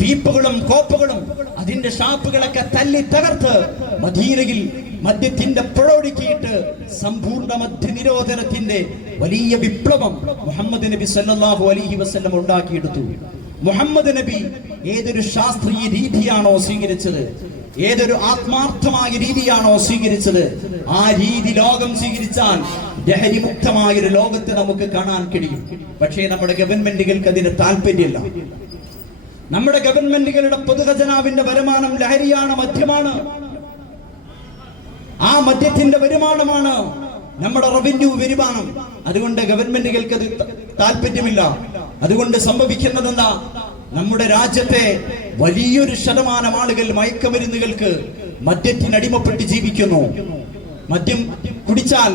വീപ്പുകളും കോപ്പുകളും അതിന്റെ ഷാപ്പുകളൊക്കെ തല്ലി തകർത്ത് മദീനയിൽ മദ്യത്തിന്റെ പുഴൊഴുക്കിയിട്ട് സമ്പൂർണ്ണ മദ്യനിരോധനത്തിന്റെ വലിയ വിപ്ലവം മുഹമ്മദ് നബി സല്ലല്ലാഹു അലൈഹി വസല്ലം ഉണ്ടാക്കിയെടുത്തു. മുഹമ്മദ് നബി ഏതൊരു ശാസ്ത്രീയ രീതിയാണോ സ്വീകരിച്ചത്, ഏതൊരു ആത്മാർത്ഥമായ രീതിയാണോ സ്വീകരിച്ചത്, ആ രീതി ലോകം സ്വീകരിച്ചാൽ ലഹരിമുക്തമായ ഒരു ലോകത്തെ നമുക്ക് കാണാൻ കഴിയും. പക്ഷേ നമ്മുടെ ഗവൺമെന്റുകൾക്ക് അതിന് താല്പര്യമില്ല. നമ്മുടെ ഗവൺമെന്റുകളുടെ പൊതുഖജനാവിന്റെ വരുമാനം ലഹരിയാണ്, മദ്യമാണ്. ആ മദ്യത്തിന്റെ വരുമാനമാണ് നമ്മുടെ റവന്യൂ വരുമാനം. അതുകൊണ്ട് ഗവൺമെന്റുകൾക്ക് അത് താല്പര്യമില്ല. അതുകൊണ്ട് സംഭവിക്കുന്നത് എന്താ? നമ്മുടെ രാജ്യത്തെ വലിയൊരു ശതമാനം ആളുകൾ മയക്കമരുന്നുകൾക്ക്, മദ്യത്തിനടിമപ്പെട്ട് ജീവിക്കുന്നു. മദ്യം കുടിച്ചാൽ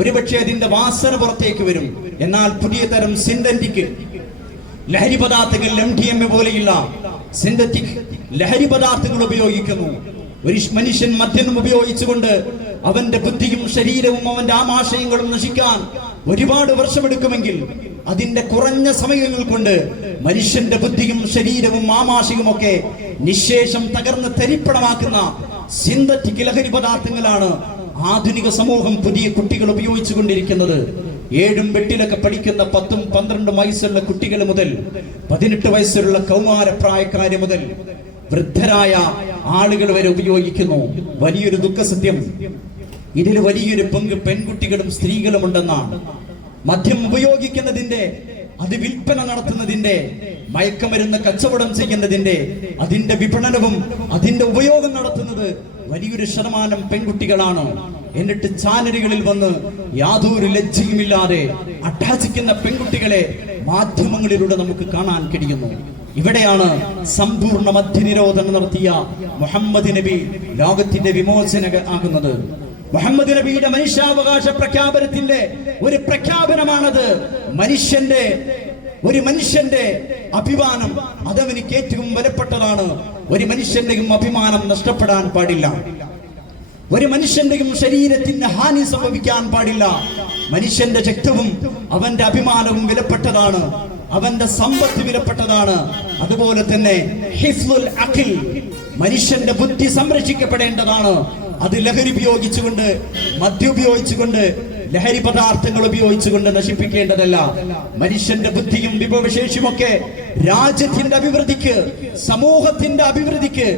ഒരുപക്ഷെ അതിന്റെ വാസന പുറത്തേക്ക് വരും. എന്നാൽ പുതിയ തരം സിന്തറ്റിക് ലഹരി പദാർത്ഥങ്ങൾ, MDMA പോലെയുള്ള സിന്തറ്റിക് ലഹരി പദാർത്ഥങ്ങൾ ഉപയോഗിക്കുന്നു. ഒരു മനുഷ്യൻ മദ്യം ഉപയോഗിച്ചുകൊണ്ട് അവന്റെ ബുദ്ധിയും ശരീരവും അവന്റെ ആമാശയങ്ങളും നശിക്കാൻ ഒരുപാട് വർഷമെടുക്കുമെങ്കിൽ അതിന്റെ കുറഞ്ഞ സമയങ്ങൾ കൊണ്ട് മനുഷ്യന്റെ ബുദ്ധിയും ശരീരവും ആമാശയവും ഒക്കെ നിശേഷം തകർന്ന് തരിപ്പണമാക്കുന്ന സിന്തറ്റിക് ലഹരി പദാർത്ഥങ്ങളാണ് ആധുനിക സമൂഹം പുതിയ കുട്ടികൾ ഉപയോഗിച്ചു കൊണ്ടിരിക്കുന്നത്. 7 8 പഠിക്കുന്ന 10 12 വയസ്സുള്ള കുട്ടികൾ മുതൽ 18 വയസ്സുള്ള കൗമാരപ്രായക്കാര് മുതൽ വൃദ്ധരായ ആളുകൾ വരെ ഉപയോഗിക്കുന്നു. വലിയൊരു ദുഃഖസത്യം, ഇതിൽ വലിയൊരു പങ്ക് പെൺകുട്ടികളും സ്ത്രീകളും ഉണ്ടെന്നാണ്. മദ്യം ഉപയോഗിക്കുന്നതിന്റെ, അത് വിൽപ്പന നടത്തുന്നതിന്റെ, മയക്കമരുന്ന് കച്ചവടം ചെയ്യുന്നതിന്റെ, അതിന്റെ വിപണനവും അതിന്റെ ഉപയോഗം നടത്തുന്നത് വലിയൊരു ശതമാനം പെൺകുട്ടികളാണ്. എന്നിട്ട് ചാനലുകളിൽ വന്ന് യാതൊരു ലജ്ജയുമില്ലാതെ അട്ടാചിക്കുന്ന പെൺകുട്ടികളെ മാധ്യമങ്ങളിലൂടെ നമുക്ക് കാണാൻ കഴിയുന്നു. ഇവിടെയാണ് സമ്പൂർണ്ണ മദ്യനിരോധനം നടത്തിയ മുഹമ്മദ് നബി ലോകത്തിന്റെ വിമോചന ആകുന്നത്. മുഹമ്മദ് നബിയുടെ മനുഷ്യാവകാശ പ്രഖ്യാപനത്തിന്റെ ഒരു പ്രഖ്യാപനമാണത്. ഒരു മനുഷ്യന്റെ അഭിമാനം അതവനിക്ക് ഏറ്റവും വിലപ്പെട്ടതാണ്. ഒരു മനുഷ്യന്റെയും അഭിമാനം നഷ്ടപ്പെടാൻ പാടില്ല. ഒരു മനുഷ്യന്റെയും ശരീരത്തിന് ഹാനി സംഭവിക്കാൻ പാടില്ല. മനുഷ്യന്റെ രക്തവും അവന്റെ അഭിമാനവും വിലപ്പെട്ടതാണ്. അവന്റെ സമ്പത്ത് വിലപ്പെട്ടതാണ്. അതുപോലെ തന്നെ ഹിഫ്ലുൽ അഖിൽ, മനുഷ്യന്റെ ബുദ്ധി സംരക്ഷിക്കപ്പെടേണ്ടതാണ്. അത് ലഹരി ഉപയോഗിച്ചുകൊണ്ട്, മദ്യം ഉപയോഗിച്ചുകൊണ്ട്, ലഹരി പദാർത്ഥങ്ങൾ ഉപയോഗിച്ചുകൊണ്ട് നശിപ്പിക്കേണ്ടതല്ല. മനുഷ്യന്റെ ബുദ്ധിയും വിഭവശേഷിയുമൊക്കെ രാജ്യത്തിന്റെ അഭിവൃദ്ധിക്ക്, സമൂഹത്തിന്റെ അഭിവൃദ്ധിക്ക്,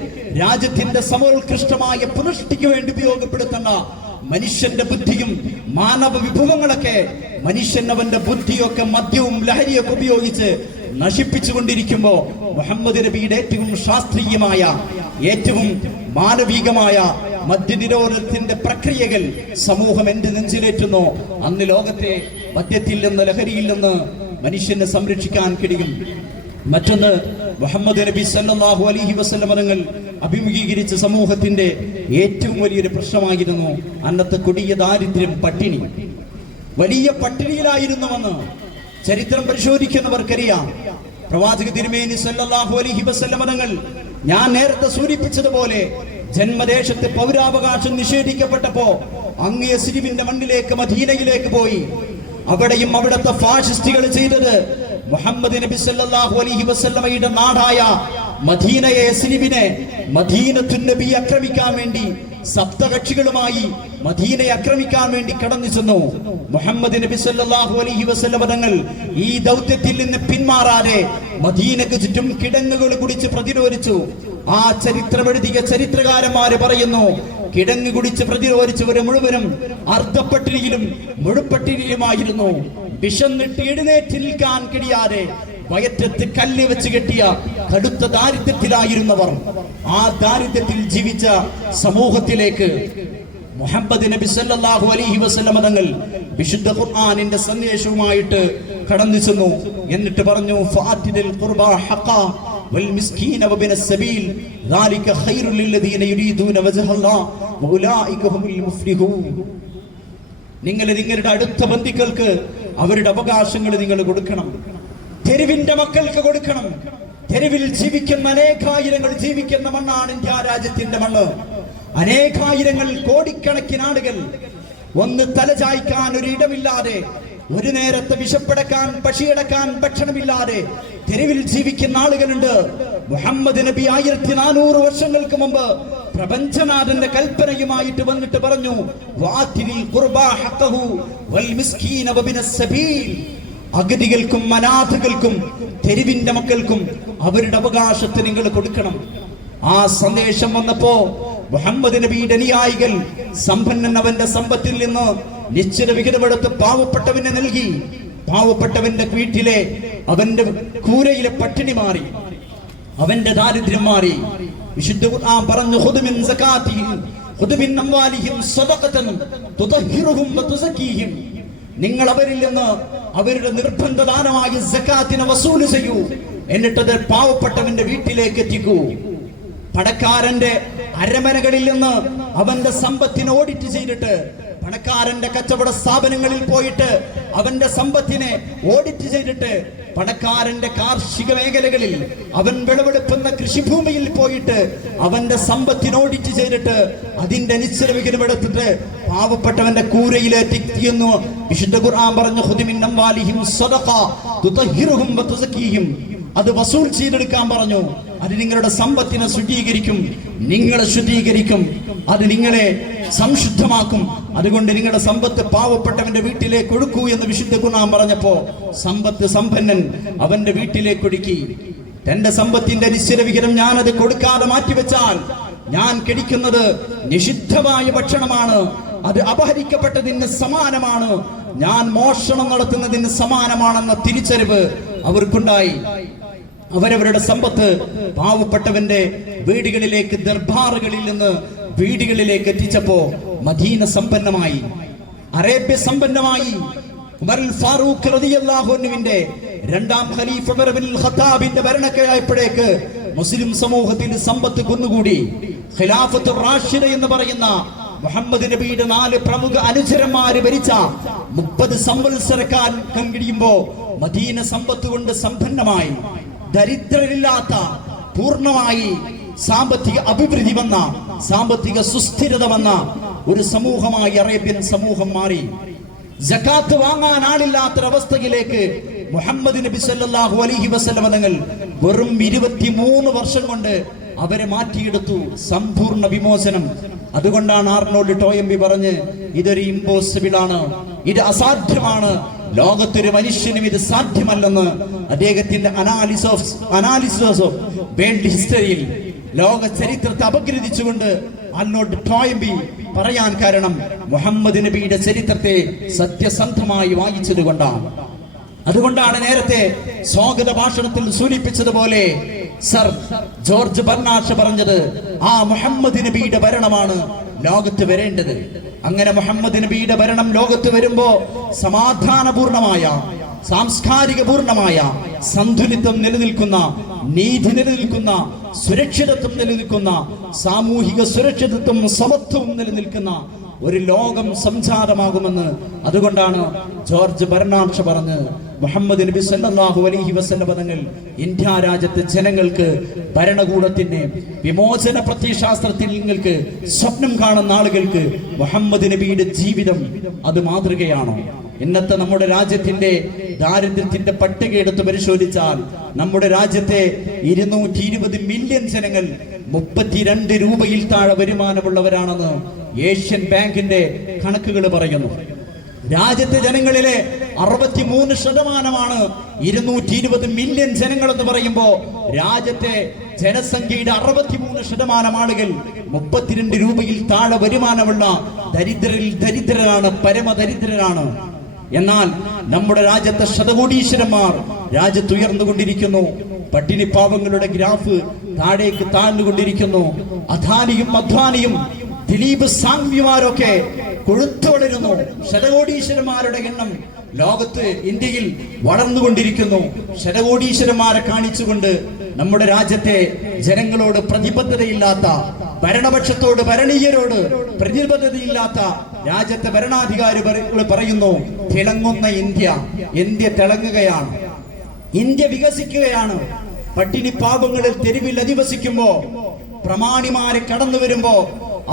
രാജ്യത്തിന്റെ സമോത്കൃഷ്ടമായ പുനഷ്ടിക്ക് വേണ്ടി ഉപയോഗപ്പെടുത്തേണ്ട മനുഷ്യന്റെ ബുദ്ധിയും മാനവ വിഭവങ്ങളൊക്കെ മനുഷ്യൻ അവന്റെ ബുദ്ധിയൊക്കെ മദ്യവും ലഹരിയൊക്കെ ഉപയോഗിച്ച് നശിപ്പിച്ചുകൊണ്ടിരിക്കുമ്പോ മുഹമ്മദ് നബിയുടെ ഏറ്റവും ശാസ്ത്രീയമായ ഏറ്റവും മാനവികമായ മദ്യനിരോധനത്തിന്റെ പ്രക്രിയകൾ സമൂഹം എന്ത് നെഞ്ചിലേറ്റുന്നോ അന്ന് ലോകത്തെ മദ്യത്തിൽ നിന്ന് ലഹരിയിൽ നിന്ന് മനുഷ്യനെ സംരക്ഷിക്കാൻ കഴിയും. മറ്റൊന്ന്, മുഹമ്മദ് നബി സല്ലല്ലാഹു അലൈഹി വസല്ലം തങ്ങൾ അഭിമുഖീകരിച്ച സമൂഹത്തിന്റെ ഏറ്റവും വലിയൊരു പ്രശ്നമായിരുന്നു അന്നത്തെ കൊടിയ ദാരിദ്ര്യം, പട്ടിണി. വലിയ പട്ടിണിയിലായിരുന്നുവെന്ന് ചരിത്രം പരിശോധിക്കുന്നവർക്കറിയാം. പ്രവാചക തിരുമേനി സല്ലല്ലാഹു അലൈഹി വസല്ലം തങ്ങൾ ഞാൻ നേരത്തെ സൂചിപ്പിച്ചതുപോലെ ജന്മദേശത്ത് പൗരാവകാശം നിഷേധിക്കപ്പെട്ടപ്പോ അങ്ങേ യസ്രിബിന്റെ മണ്ണിലേക്ക് മദീനയിലേക്ക് പോയി. അവിടെയും അവിടുത്തെ ഫാഷിസ്റ്റുകൾ ചെയ്തത് മുഹമ്മദ് നബി സല്ലല്ലാഹു അലൈഹി വസല്ലമയുടെ നാടായ മദീനയെ യസ്രിബിനെ മദീനത്തുൻ നബി ആക്രമിക്കാൻ വേണ്ടി സപ്തകക്ഷികളുമായി മദീനയെ ആക്രമിക്കാൻ വേണ്ടി കടന്നു ചെന്നു. മുഹമ്മദ് നബി സല്ലല്ലാഹു അലൈഹി വസല്ലം തങ്ങൾ ഈ ദൗത്യത്തിൽ നിന്ന് പിന്മാറാതെ മദീനക്ക് ചുറ്റും കിടങ്ങുകൾ കുടിച്ച് പ്രതിരോധിച്ചു. ആ ചരിത്രമെഴുതിയ ചരിത്രകാരന്മാര് പറയുന്നു, കിടങ്ങ് കുടിച്ച് പ്രതിരോധിച്ചവര് മുഴുവനും അർദ്ധപ്പട്ടിണിയിലും മുഴുപ്പട്ടിണിയിലുമായിരുന്നു. വിശന്നിട്ട് എഴുന്നേറ്റ് നിൽക്കാൻ കഴിയാതെ വയറ്റത്ത് കല്ല് വെച്ച് കെട്ടിയ കടുത്ത ദാരിദ്ര്യത്തിലായിരുന്നവർ. ആ ദാരിദ്ര്യത്തിൽ ജീവിച്ച സമൂഹത്തിലേക്ക് മുഹമ്മദ് നബി സല്ലല്ലാഹു അലൈഹി വസല്ലം തങ്ങൾ വിശുദ്ധ ഖുർആനിന്റെ സന്ദേശവുമായിട്ട് കടന്നു ചെന്നു. എന്നിട്ട് പറഞ്ഞു, ഫാത്തിദിൽ ഖുർബാ ഹഖാ വൽ മിസ്കീന വബിനസ് സബീൽ ദാലിക ഖൈറുൽ ലില്ലദീന യുരീദൂന വജ്ഹല്ലാഹ് വഉലൈക ഹുമുൽ മുഫ്ലിഹൂൻ. നിങ്ങൾ നിങ്ങളുടെ അടുത്ത ബന്ധുക്കൾക്ക് അവരുടെ അവകാശങ്ങൾ നിങ്ങൾ കൊടുക്കണം. തെരുവിന്റെ മക്കൾക്ക് കൊടുക്കണം. തെരുവിൽ ജീവിക്കുന്ന അനേകായിരങ്ങൾ ജീവിക്കുന്ന മണ്ണാണ് ഇന്ത്യ രാജ്യത്തിന്റെ മണ്ണ്. അനേകായിരങ്ങൾ, കോടിക്കണക്കിന് ആളുകൾ ഒന്ന് തലചായ്ക്കാൻ ഒരു ഇടമില്ലാതെ, ഒരു നേരത്തെ വിശപ്പടക്കാൻ പശിയടക്കാൻ ഭക്ഷണമില്ലാതെ തെരുവിൽ ജീവിക്കുന്ന ആളുകളുണ്ട്. മുഹമ്മദ് നബി 1400 വർഷങ്ങൾക്ക് മുമ്പ് പ്രപഞ്ചനാഥന്റെ കൽപ്പനയുമായിട്ട് വന്നിട്ട് പറഞ്ഞു, വാതിലിൽ ഖുർബാ ഹഖഹു വൽ മിസ്കീന വബിനസ് സബീൽ. അഗതികൾക്കും അനാഥകൾക്കും തെരുവിന്റെ മക്കൾക്കും അവരുടെ അവകാശത്തെ നിങ്ങൾ കൊടുക്കണം. ആ സന്ദേശം വന്നപ്പോ മുഹമ്മദ് നബിയുടെ അനുയായികൾ സമ്പന്നൻ അവന്റെ സമ്പത്തിൽ നിന്ന് നിശ്ചിത വിഹിതമെടുത്ത് പാവപ്പെട്ടവന് നൽകി. പാവപ്പെട്ടവന്റെ വീട്ടിലെ അവന്റെ കൂരയിലെ പട്ടിണി മാറി, അവന്റെ ദാരിദ്ര്യം മാറി. വിശുദ്ധ ഖുർആൻ പറഞ്ഞു, ഖുദ് മിൻ സകാതിഹിം ഖുദ് മിൻ അംവാലിഹിം സദഖതൻ തുതഹിറുഹും വതുസക്കീഹിം. നിങ്ങൾ അവരിൽ നിന്ന് അവരുടെ നിർബന്ധ ദാനമായ സകാത്തിനെ വസൂൽ ചെയ്യൂ, എന്നിട്ടത് പാവപ്പെട്ടവന്റെ വീട്ടിലേക്ക് എത്തിക്കൂ. പണക്കാരന്റെ അരമനകളിൽ നിന്ന് അവന്റെ സമ്പത്തിനെ ഓഡിറ്റ് ചെയ്തിട്ട്, പണക്കാരന്റെ കച്ചവട സ്ഥാപനങ്ങളിൽ പോയിട്ട് അവന്റെ സമ്പത്തിനെ ഓഡിറ്റ് ചെയ്തിട്ട്, പണക്കാരന്റെ കാർഷിക മേഖലകളിൽ അവൻ വിളവെടുക്കുന്ന കൃഷിഭൂമിയിൽ പോയിട്ട് അവന്റെ സമ്പത്തിനെ ഓഡിറ്റ് ചെയ്തിട്ട് അതിന്റെ നിശ്ചല വിഹിതമെടുത്തിട്ട് പാവപ്പെട്ടവന്റെ കൂരയിലെത്തിക്കുന്നു. വിശുദ്ധ ഖുർആൻ പറഞ്ഞു, ഖുദ് മിൻ അംവാലിഹിം സദഖ തുതഹിറുഹും വതുസക്കീഹിം. അത് വസൂൽ ചെയ്തെടുക്കാൻ പറഞ്ഞു. അത് നിങ്ങളുടെ സമ്പത്തിനെ ശുദ്ധീകരിക്കും, നിങ്ങളെ ശുദ്ധീകരിക്കും, അത് നിങ്ങളെ സംശുദ്ധമാക്കും. അതുകൊണ്ട് നിങ്ങളുടെ സമ്പത്ത് പാവപ്പെട്ടവന്റെ വീട്ടിലേക്ക് ഒഴുക്കൂ എന്ന് വിശുദ്ധ ഖുർആൻ പറഞ്ഞപ്പോ സമ്പത്ത് സമ്പന്നൻ അവന്റെ വീട്ടിലേക്ക് ഒഴുക്കി. തന്റെ സമ്പത്തിന്റെ നിശ്ചല വിഹിതം ഞാനത് കൊടുക്കാതെ മാറ്റിവെച്ചാൽ ഞാൻ കഴിക്കുന്നത് നിഷിദ്ധമായ ഭക്ഷണമാണ്, അത് അപഹരിക്കപ്പെട്ടതിന് സമാനമാണ്, ഞാൻ മോഷണം നടത്തുന്നതിന് സമാനമാണെന്ന തിരിച്ചറിവ് അവർക്കുണ്ടായി. അവരവരുടെ സമ്പത്ത് പാവപ്പെട്ടവന്റെ വീടുകളിലേക്ക്, ദർബാറുകളിൽ നിന്ന് വീടുകളിലേക്ക് എത്തിച്ചപ്പോ മദീന സമ്പന്നമായി, അറേബ്യ സമ്പന്നമായി. ഉമർ ഫാറൂഖ് റളിയല്ലാഹു അൻഹുവിന്റെ രണ്ടാം ഖലീഫ ഉമർ ഇബ്നുൽ ഖത്താബിന്റെ ഭരണക്കാലയപ്പോഴേക്ക് മുസ്ലിം സമൂഹത്തിൽ സമ്പത്ത് കുന്നുകൂടി. ഖിലാഫത്ത് റാഷിദ എന്ന് പറയുന്ന മുഹമ്മദ് നബിയുടെ 4 പ്രമുഖ അനുചരന്മാര് ഭരിച്ച 30 സംവത്സരക്കാലം കഴിയുമ്പോ മദീന സമ്പത്ത് കൊണ്ട് സമ്പന്നമായി. ദരിദ്രരില്ലാത്ത, പൂർണ്ണമായി സാമ്പത്തിക അഭിവൃദ്ധി വന്ന, സാമ്പത്തിക സുസ്ഥിരത വന്ന ഒരു സമൂഹമായി അറേബ്യൻ സമൂഹം മാറി. സകാത്ത് വാങ്ങാൻ ആളില്ലാത്തൊരവസ്ഥയിലേക്ക് മുഹമ്മദ് നബി സല്ലല്ലാഹു അലൈഹി വസല്ലം തങ്ങൾ വെറും 23 വർഷം കൊണ്ട് അവരെ മാറ്റിയെടുത്തു. സമ്പൂർണ്ണ വിമോചനം. അതുകൊണ്ടാണ് ആർണോൾഡ് ടോയംബി പറഞ്ഞ്, ഇതൊരു ഇമ്പോസിബിൾ ആണ്, ഇത് അസാധ്യമാണ്, ലോകത്തൊരു മനുഷ്യനും ഇത് സാധ്യമല്ലെന്ന്. അദ്ദേഹത്തിന്റെ അനാലിസിസ് ഓഫ് വേൾഡ് ഹിസ്റ്ററിയിൽ ലോക ചരിത്രത്തെ അപഗ്രഥിച്ചുകൊണ്ട് അർണോൾഡ് ടോയംബി പറയാൻ കാരണം മുഹമ്മദ് നബിയുടെ ചരിത്രത്തെ സത്യസന്ധമായി വായിച്ചത് കൊണ്ടാണ്. അതുകൊണ്ടാണ് നേരത്തെ സ്വാഗത ഭാഷണത്തിൽ സൂചിപ്പിച്ചതുപോലെ സർ ജോർജ് ബെർണാഷ് പറഞ്ഞത് ആ മുഹമ്മദ് നബിയുടെ ഭരണമാണ് ലോകത്ത് വരേണ്ടത്. അങ്ങനെ മുഹമ്മദ് നബിയുടെ ഭരണം ലോകത്ത് വരുമ്പോ സമാധാനപൂർണമായ, സാംസ്കാരിക പൂർണമായ, സന്തുലിതം നിലനിൽക്കുന്ന, നീതി നിലനിൽക്കുന്ന, സുരക്ഷിതത്വം നിലനിൽക്കുന്ന, സാമൂഹിക സുരക്ഷിതത്വം സമത്വവും നിലനിൽക്കുന്ന ഒരു ലോകം സംജാതമാകുമെന്ന്. അതുകൊണ്ടാണ് ജോർജ് ബെർണാഷ് പറഞ്ഞ് മുഹമ്മദ് നബി സല്ലല്ലാഹു അലൈഹി വസല്ലം പദങ്ങൾ ഇന്ത്യ രാജ്യത്തെ ജനങ്ങൾക്ക്, ഭരണകൂടത്തിന്, വിമോചന പ്രത്യയശാസ്ത്രജ്ഞർക്ക്, സ്വപ്നം കാണുന്ന ആളുകൾക്ക് മുഹമ്മദ് നബിയുടെ ജീവിതം അത് മാതൃകയാണോ? ഇന്നത്തെ നമ്മുടെ രാജ്യത്തിന്റെ ദാരിദ്ര്യത്തിന്റെ പട്ടിക എടുത്ത് പരിശോധിച്ചാൽ നമ്മുടെ രാജ്യത്തെ 220 മില്യൺ ജനങ്ങൾ 32 രൂപയിൽ താഴെ വരുമാനമുള്ളവരാണെന്ന് ഏഷ്യൻ ബാങ്കിന്റെ കണക്കുകൾ പറയുന്നു. രാജ്യത്തെ ജനങ്ങളിലെ 63% 220 മില്യൺ ജനങ്ങൾ എന്ന് പറയുമ്പോ രാജ്യത്തെ ജനസംഖ്യയുടെ 63% ആളുകൾ 32 രൂപയിൽ താഴെ വരുമാനമുള്ള ദരിദ്രരിൽ ദരിദ്രരാണ്, പരമദരിദ്രരാണ്. എന്നാൽ നമ്മുടെ രാജ്യത്തെ ശതകോടീശ്വരന്മാർ രാജ്യത്തുയർന്നുകൊണ്ടിരിക്കുന്നു. പട്ടിണി പാവങ്ങളുടെ ഗ്രാഫ് താഴേക്ക് താഴ്ന്നുകൊണ്ടിരിക്കുന്നു. അധാനിയും അധ്വാനിയും ദിലീപ് സാങ്വിമാരൊക്കെ കൊഴുത്തു വളരുന്നു. ശതകോടീശ്വരന്മാരുടെ എണ്ണം ലോകത്ത്, ഇന്ത്യയിൽ വളർന്നുകൊണ്ടിരിക്കുന്നു. ശതകോടീശ്വരന്മാരെ കാണിച്ചുകൊണ്ട് നമ്മുടെ രാജ്യത്തെ ജനങ്ങളോട് പ്രതിബദ്ധതയില്ലാത്ത, ഭരണപക്ഷത്തോട്, ഭരണീയരോട് പ്രതിബദ്ധതയില്ലാത്ത രാജ്യത്തെ ഭരണാധികാരികൾ പറയുന്നു തിളങ്ങുന്ന ഇന്ത്യ തിളങ്ങുകയാണ്, ഇന്ത്യ വികസിക്കുകയാണ്. പട്ടിണി പാവങ്ങളിൽ തെരുവിൽ അധിവസിക്കുമ്പോ, പ്രമാണിമാരെ കടന്നു വരുമ്പോ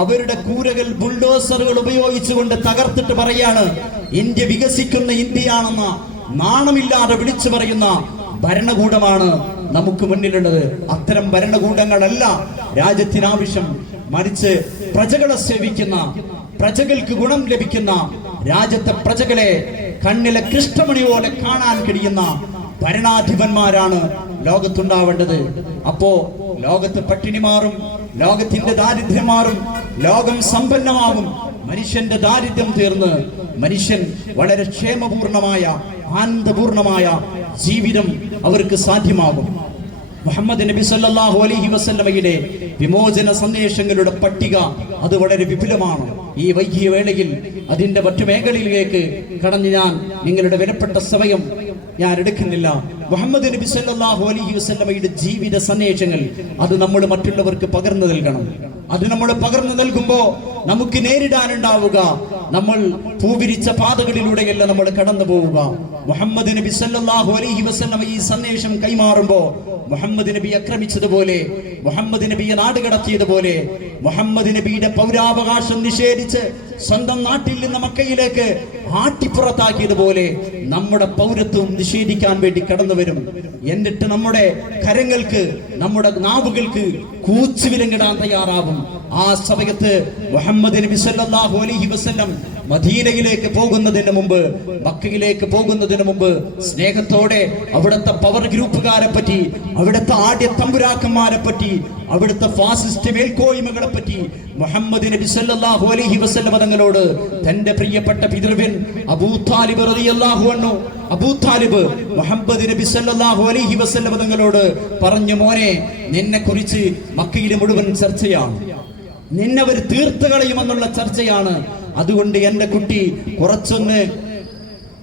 അവരുടെ കൂരകൾ ബുൾഡോസറുകൾ ഉപയോഗിച്ചുകൊണ്ട് തകർത്തിട്ട് പറയാണ് ഇന്ത്യ വികസിക്കുന്ന ഇന്ത്യയാണെന്ന നാണമില്ലാതെ വിളിച്ചു പറയുന്ന ഭരണകൂടമാണ് നമുക്ക് മുന്നിലുള്ളത്. അത്തരം ഭരണകൂടങ്ങളല്ല രാജ്യത്തിനാവശ്യം. മറിച്ച് പ്രജകളെ സേവിക്കുന്ന, പ്രജകൾക്ക് ഗുണം ലഭിക്കുന്ന, രാജ്യത്തെ പ്രജകളെ കണ്ണിലെ കൃഷ്ണമണി പോലെ കാണാൻ കഴിയുന്ന ഭരണാധിപന്മാരാണ് ലോകത്തുണ്ടാവേണ്ടത്. അപ്പോ ലോകത്ത് പട്ടിണി മാറും, ലോകത്തിന്റെ ദാരിദ്ര്യം മാറും, ലോകം സമ്പന്നമാകും. മനുഷ്യന്റെ ദാരിദ്ര്യം തീർന്ന് മനുഷ്യൻ വളരെ ക്ഷേമപൂർണമായ, ആനന്ദപൂർണമായ ജീവിതം അവർക്ക് സാധ്യമാകും. മുഹമ്മദ് നബി സല്ലല്ലാഹു അലൈഹി വസല്ലമയുടെ വിമോചന സന്ദേശങ്ങളുടെ പട്ടിക അത് വളരെ വിപുലമാണ്. ഈ വൈകിയ വേളയിൽ അതിന്റെ മറ്റു മേഖലയിലേക്ക് കടന്ന് ഞാൻ നിങ്ങളുടെ വിലപ്പെട്ട സമയം ഞാൻ എടുക്കുന്നില്ല. മുഹമ്മദ് നബി സല്ലല്ലാഹു അലൈഹി വസല്ലമയുടെ ജീവിത സന്ദേശങ്ങൾ അത് നമ്മൾ മറ്റുള്ളവർക്ക് പകർന്നു നൽകണം. അത് നമ്മൾ പകർന്നു നൽകുമ്പോ നമുക്ക് നേരിടാനുണ്ടാവുക, നമ്മൾ പൂവിരിച്ച പാതകളിലൂടെയല്ല നമ്മൾ കടന്നു പോവുക. മുഹമ്മദ് നബി സല്ലല്ലാഹു അലൈഹി വസല്ലമ ഈ സന്ദേശം കൈമാറുമ്പോ മുഹമ്മദ് നബി ആക്രമിച്ചതുപോലെ, മുഹമ്മദ് നബിയെ നാടുകടത്തിയതുപോലെ, മുഹമ്മദ് നബിയുടെ പൗരാവകാശം നിഷേധിച്ച് സ്വന്തം നാട്ടിൽ നിന്ന് മക്കയിലേക്ക് ആട്ടിപ്പുറത്താക്കിയതുപോലെ നമ്മുടെ പൗരത്വം നിഷേധിക്കാൻ വേണ്ടി കടന്നു വരും. എന്നിട്ട് നമ്മുടെ കരങ്ങൾക്ക്, നമ്മുടെ നാവുകൾക്ക് കൂച്ചുവിലങ്ങിടാൻ തയ്യാറാവും. ആ സമയത്ത് മുഹമ്മദ് നബി സല്ലല്ലാഹു അലൈഹി വസല്ലം മദീനയിലേക്ക് പോകുന്നതിന് മുമ്പ്, മക്കയിലേക്ക് പോകുന്നതിന് മുമ്പ് സ്നേഹത്തോടെ അവിടുത്തെ പവർ ഗ്രൂപ്പുകാരെ പറ്റി, അവിടുത്തെ ആദ്യ തമ്പുരാക്കന്മാരെ പറ്റി, അവിടുത്തെ ഫാസിസ്റ്റ് മേൽക്കോയ്മകളെ പറ്റി മുഹമ്മദ് നബി സല്ലല്ലാഹു അലൈഹി വസല്ലം തങ്ങളോട് തന്റെ പ്രിയപ്പെട്ട പിതൃവ്യൻ അബൂ താലിബ് റളിയല്ലാഹു അൻഹു, അബൂ താലിബ് മുഹമ്മദ് നബി സല്ലല്ലാഹു അലൈഹി വസല്ലം തങ്ങളോട് പറഞ്ഞു, മോനെ, നിന്നെ കുറിച്ച് മക്കയിലെ മുഴുവൻ ചർച്ചയാണ്, നിന്നവർ തീർത്തു കളയുമെന്നുള്ള ചർച്ചയാണ്. അതുകൊണ്ട് എന്റെ കുട്ടി കുറച്ചൊന്ന്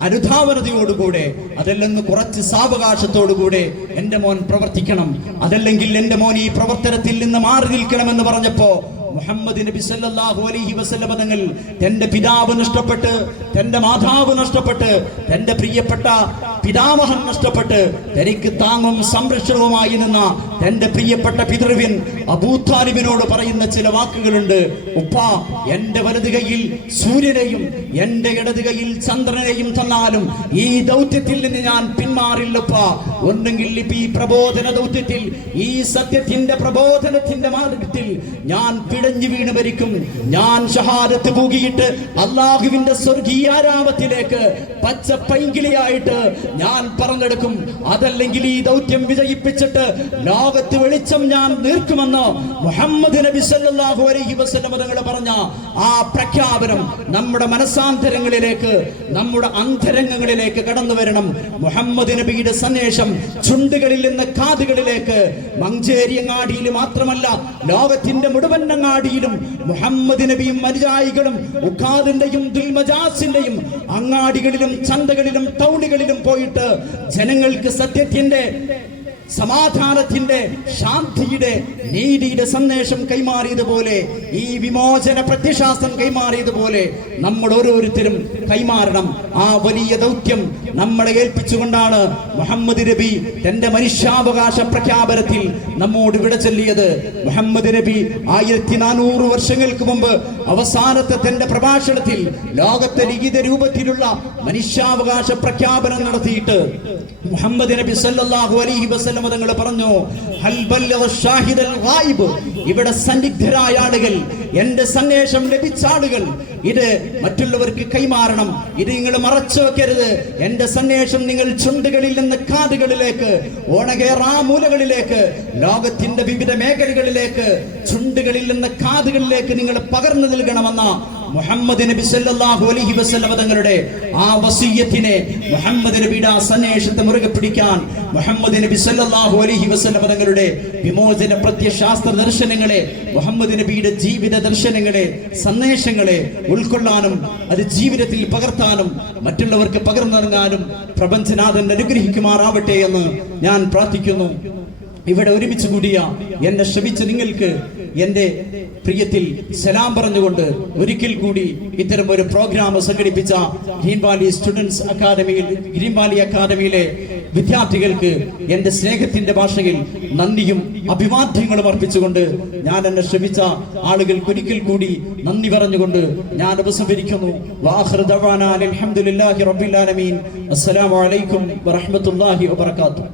അനുധാവനതയോടുകൂടെ, അതല്ലെന്ന് കുറച്ച് സാവകാശത്തോടുകൂടെ എന്റെ മോൻ പ്രവർത്തിക്കണം, അതല്ലെങ്കിൽ എന്റെ മോൻ ഈ പ്രവർത്തനത്തിൽ നിന്ന് മാറി നിൽക്കണമെന്ന് പറഞ്ഞപ്പോ മുഹമ്മദ് നബി സല്ലല്ലാഹു അലൈഹി വസല്ലം തങ്ങൾ തന്റെ പിതാവ് നഷ്ടപ്പെട്ട്, തന്റെ മാതാവ് നഷ്ടപ്പെട്ട്, തന്റെ പ്രിയപ്പെട്ട പിതാമഹൻ നഷ്ടപ്പെട്ട് തനിക്ക് താങ്ങും സംരക്ഷണവുമായി നിന്ന തന്റെ പ്രിയപ്പെട്ട പിതൃവ്യൻ അബൂ താലിബിനോട് പറയുന്ന ചില വാക്കുകളുണ്ട്. ഉപ്പാ, എന്റെ വലത് കൈയിൽ സൂര്യനെയും എന്റെ ഇടത് കൈയിൽ ചന്ദ്രനെയും തന്നാലും ഈ ദൗത്യത്തിൽ നിന്ന് ഞാൻ പിന്മാറില്ലപ്പാ. ഒന്നെങ്കിൽ ഈ പ്രബോധന ദൗത്യത്തിൽ, ഈ സത്യത്തിന്റെ പ്രബോധനത്തിന്റെ മാർഗത്തിൽ ഞാൻ പിടഞ്ഞു വീണ് മരിക്കും. ഞാൻ ഷഹാദത്ത് പൂകിയിട്ട് അള്ളാഹുവിന്റെ സ്വർഗീയാരാമത്തിലേക്ക് പച്ച പൈങ്കിളിയായിട്ട് ഞാൻ പറഞ്ഞെടുക്കും. അതല്ലെങ്കിൽ ഈ ദൗത്യം വിജയിപ്പിച്ചിട്ട് ലോകത്ത് വെളിച്ചം ഞാൻ നീർക്കുമെന്ന് മുഹമ്മദ് നബി സല്ലല്ലാഹു അലൈഹി വസല്ലം തങ്ങൾ പറഞ്ഞ ആ പ്രഖ്യാപനം നമ്മുടെ മനസാന്തരങ്ങളിലേക്ക്, നമ്മുടെ അന്തരംഗങ്ങളിലേക്ക് കടന്നു വരണം. മുഹമ്മദ് നബിയുടെ സന്ദേശം ചുണ്ടുകളിൽ നിന്ന് കാതുകളിലേക്ക്. മഞ്ചേരി അങ്ങാടിയിൽ മാത്രമല്ല, ലോകത്തിന്റെ മുഴുവൻ അങ്ങാടിയിലും മുഹമ്മദ് നബിയും അനുയായികളും ഉഖാദിന്റെയും ദുൽമജാസിന്റെയും അങ്ങാടികളിലും ചന്തകളിലും ടൗണുകളിലും പോയിട്ട് ജനങ്ങൾക്ക് സത്യത്തിന്റെ, സമാധാനത്തിന്റെ, ശാന്തിയുടെ, നീതിയുടെ സന്ദേശം കൈമാറിയതുപോലെ, ഈ വിമോചന പ്രത്യശാസ്ത്രം കൈമാറിയതുപോലെ നമ്മൾ ഓരോരുത്തരും കൈമാറണം. ആ വലിയ ദൗത്യം നമ്മളെ ഏൽപ്പിച്ചുകൊണ്ടാണ് മുഹമ്മദ് നബി തന്റെ മനുഷ്യാവകാശ പ്രഖ്യാപനത്തിൽ നമ്മോട് വിട ചൊല്ലിയത്. മുഹമ്മദ് നബി 1400 വർഷങ്ങൾക്ക് മുമ്പ് അവസാനത്തെ തന്റെ പ്രഭാഷണത്തിൽ ലോകത്തെ ലിഖിത രൂപത്തിലുള്ള മനുഷ്യാവകാശ പ്രഖ്യാപനം നടത്തിയിട്ട് മുഹമ്മദ് നബി സല്ലല്ലാഹു അലൈഹി വസല്ലം തങ്ങൾ പറഞ്ഞു, ഹൽ ബല്ലഗ ഷാഹിദൽ ഗായിബ്, ഇവിടെ സന്നിഗ്ധരായ ആളുകൾ, എന്റെ സന്ദേശം ലഭിച്ച ആളുകൾ ഇത് മറ്റുള്ളവർക്ക് കൈമാറണം. ഇത് നിങ്ങൾ മറച്ചു വെക്കരുത്. എന്റെ സന്ദേശം നിങ്ങൾ ചുണ്ടുകളിൽ നിന്ന് കാതുകളിലേക്ക്, ഓണകേറാമൂലകളിലേക്ക്, ലോകത്തിന്റെ വിവിധ മേഖലകളിലേക്ക്, ചുണ്ടുകളിൽ നിന്ന് കാതുകളിലേക്ക് നിങ്ങൾ പകർന്നു നൽകണമെന്ന മുഹമ്മദ് നബി സല്ലല്ലാഹു അലൈഹി വസല്ലം തങ്ങളുടെ ആ വസിയ്യത്തിനെ, മുഹമ്മദ് നബിയുടെ ആ സന്ദേശത്തെ മുറുകെ പിടിക്കാൻ മുഹമ്മദ് നബി സല്ലല്ലാഹു അലൈഹി വസല്ലം തങ്ങളുടെ വിമോചന പ്രത്യശാസ്ത്ര ദർശനങ്ങളെ, മുഹമ്മദ് നബിയുടെ ജീവിത ദർശനങ്ങളെ, സന്ദേശങ്ങളെ ഉൾക്കൊള്ളാനും അത് ജീവിതത്തിൽ പകർത്താനും മറ്റുള്ളവർക്ക് പകർന്നു നൽകാനും പ്രപഞ്ചനാഥൻ അനുഗ്രഹിക്കുമാറാവട്ടെ എന്ന് ഞാൻ പ്രാർത്ഥിക്കുന്നു. ഇവിടെ ഒരുമിച്ച് കൂടിയ എന്നെ ശ്രമിച്ച നിങ്ങൾക്ക് എന്റെ പ്രിയത്തിൽ സലാം പറഞ്ഞുകൊണ്ട് ഒരിക്കൽ കൂടി ഇത്തരം ഒരു പ്രോഗ്രാം സംഘടിപ്പിച്ച ഗ്രീൻ വാലി സ്റ്റുഡൻസ് അക്കാദമിയിൽ, ഗ്രീൻ വാലി അക്കാദമിയിലെ വിദ്യാർത്ഥികൾക്ക് എന്റെ സ്നേഹത്തിന്റെ ഭാഷയിൽ നന്ദിയും അഭിവാദ്യങ്ങളും അർപ്പിച്ചുകൊണ്ട് ഞാൻ എന്നെ ശ്രമിച്ച ആളുകൾക്ക് ഒരിക്കൽ കൂടി നന്ദി പറഞ്ഞുകൊണ്ട് ഞാൻ ഉപസംഹരിക്കുന്നു. വാഖിറു ദഅവാനാ അൽഹംദുലില്ലാഹി റബ്ബിൽ ആലമീൻ. അസ്സലാമു അലൈക്കും വറഹ്മത്തുള്ളാഹി വബറകാതുഹു.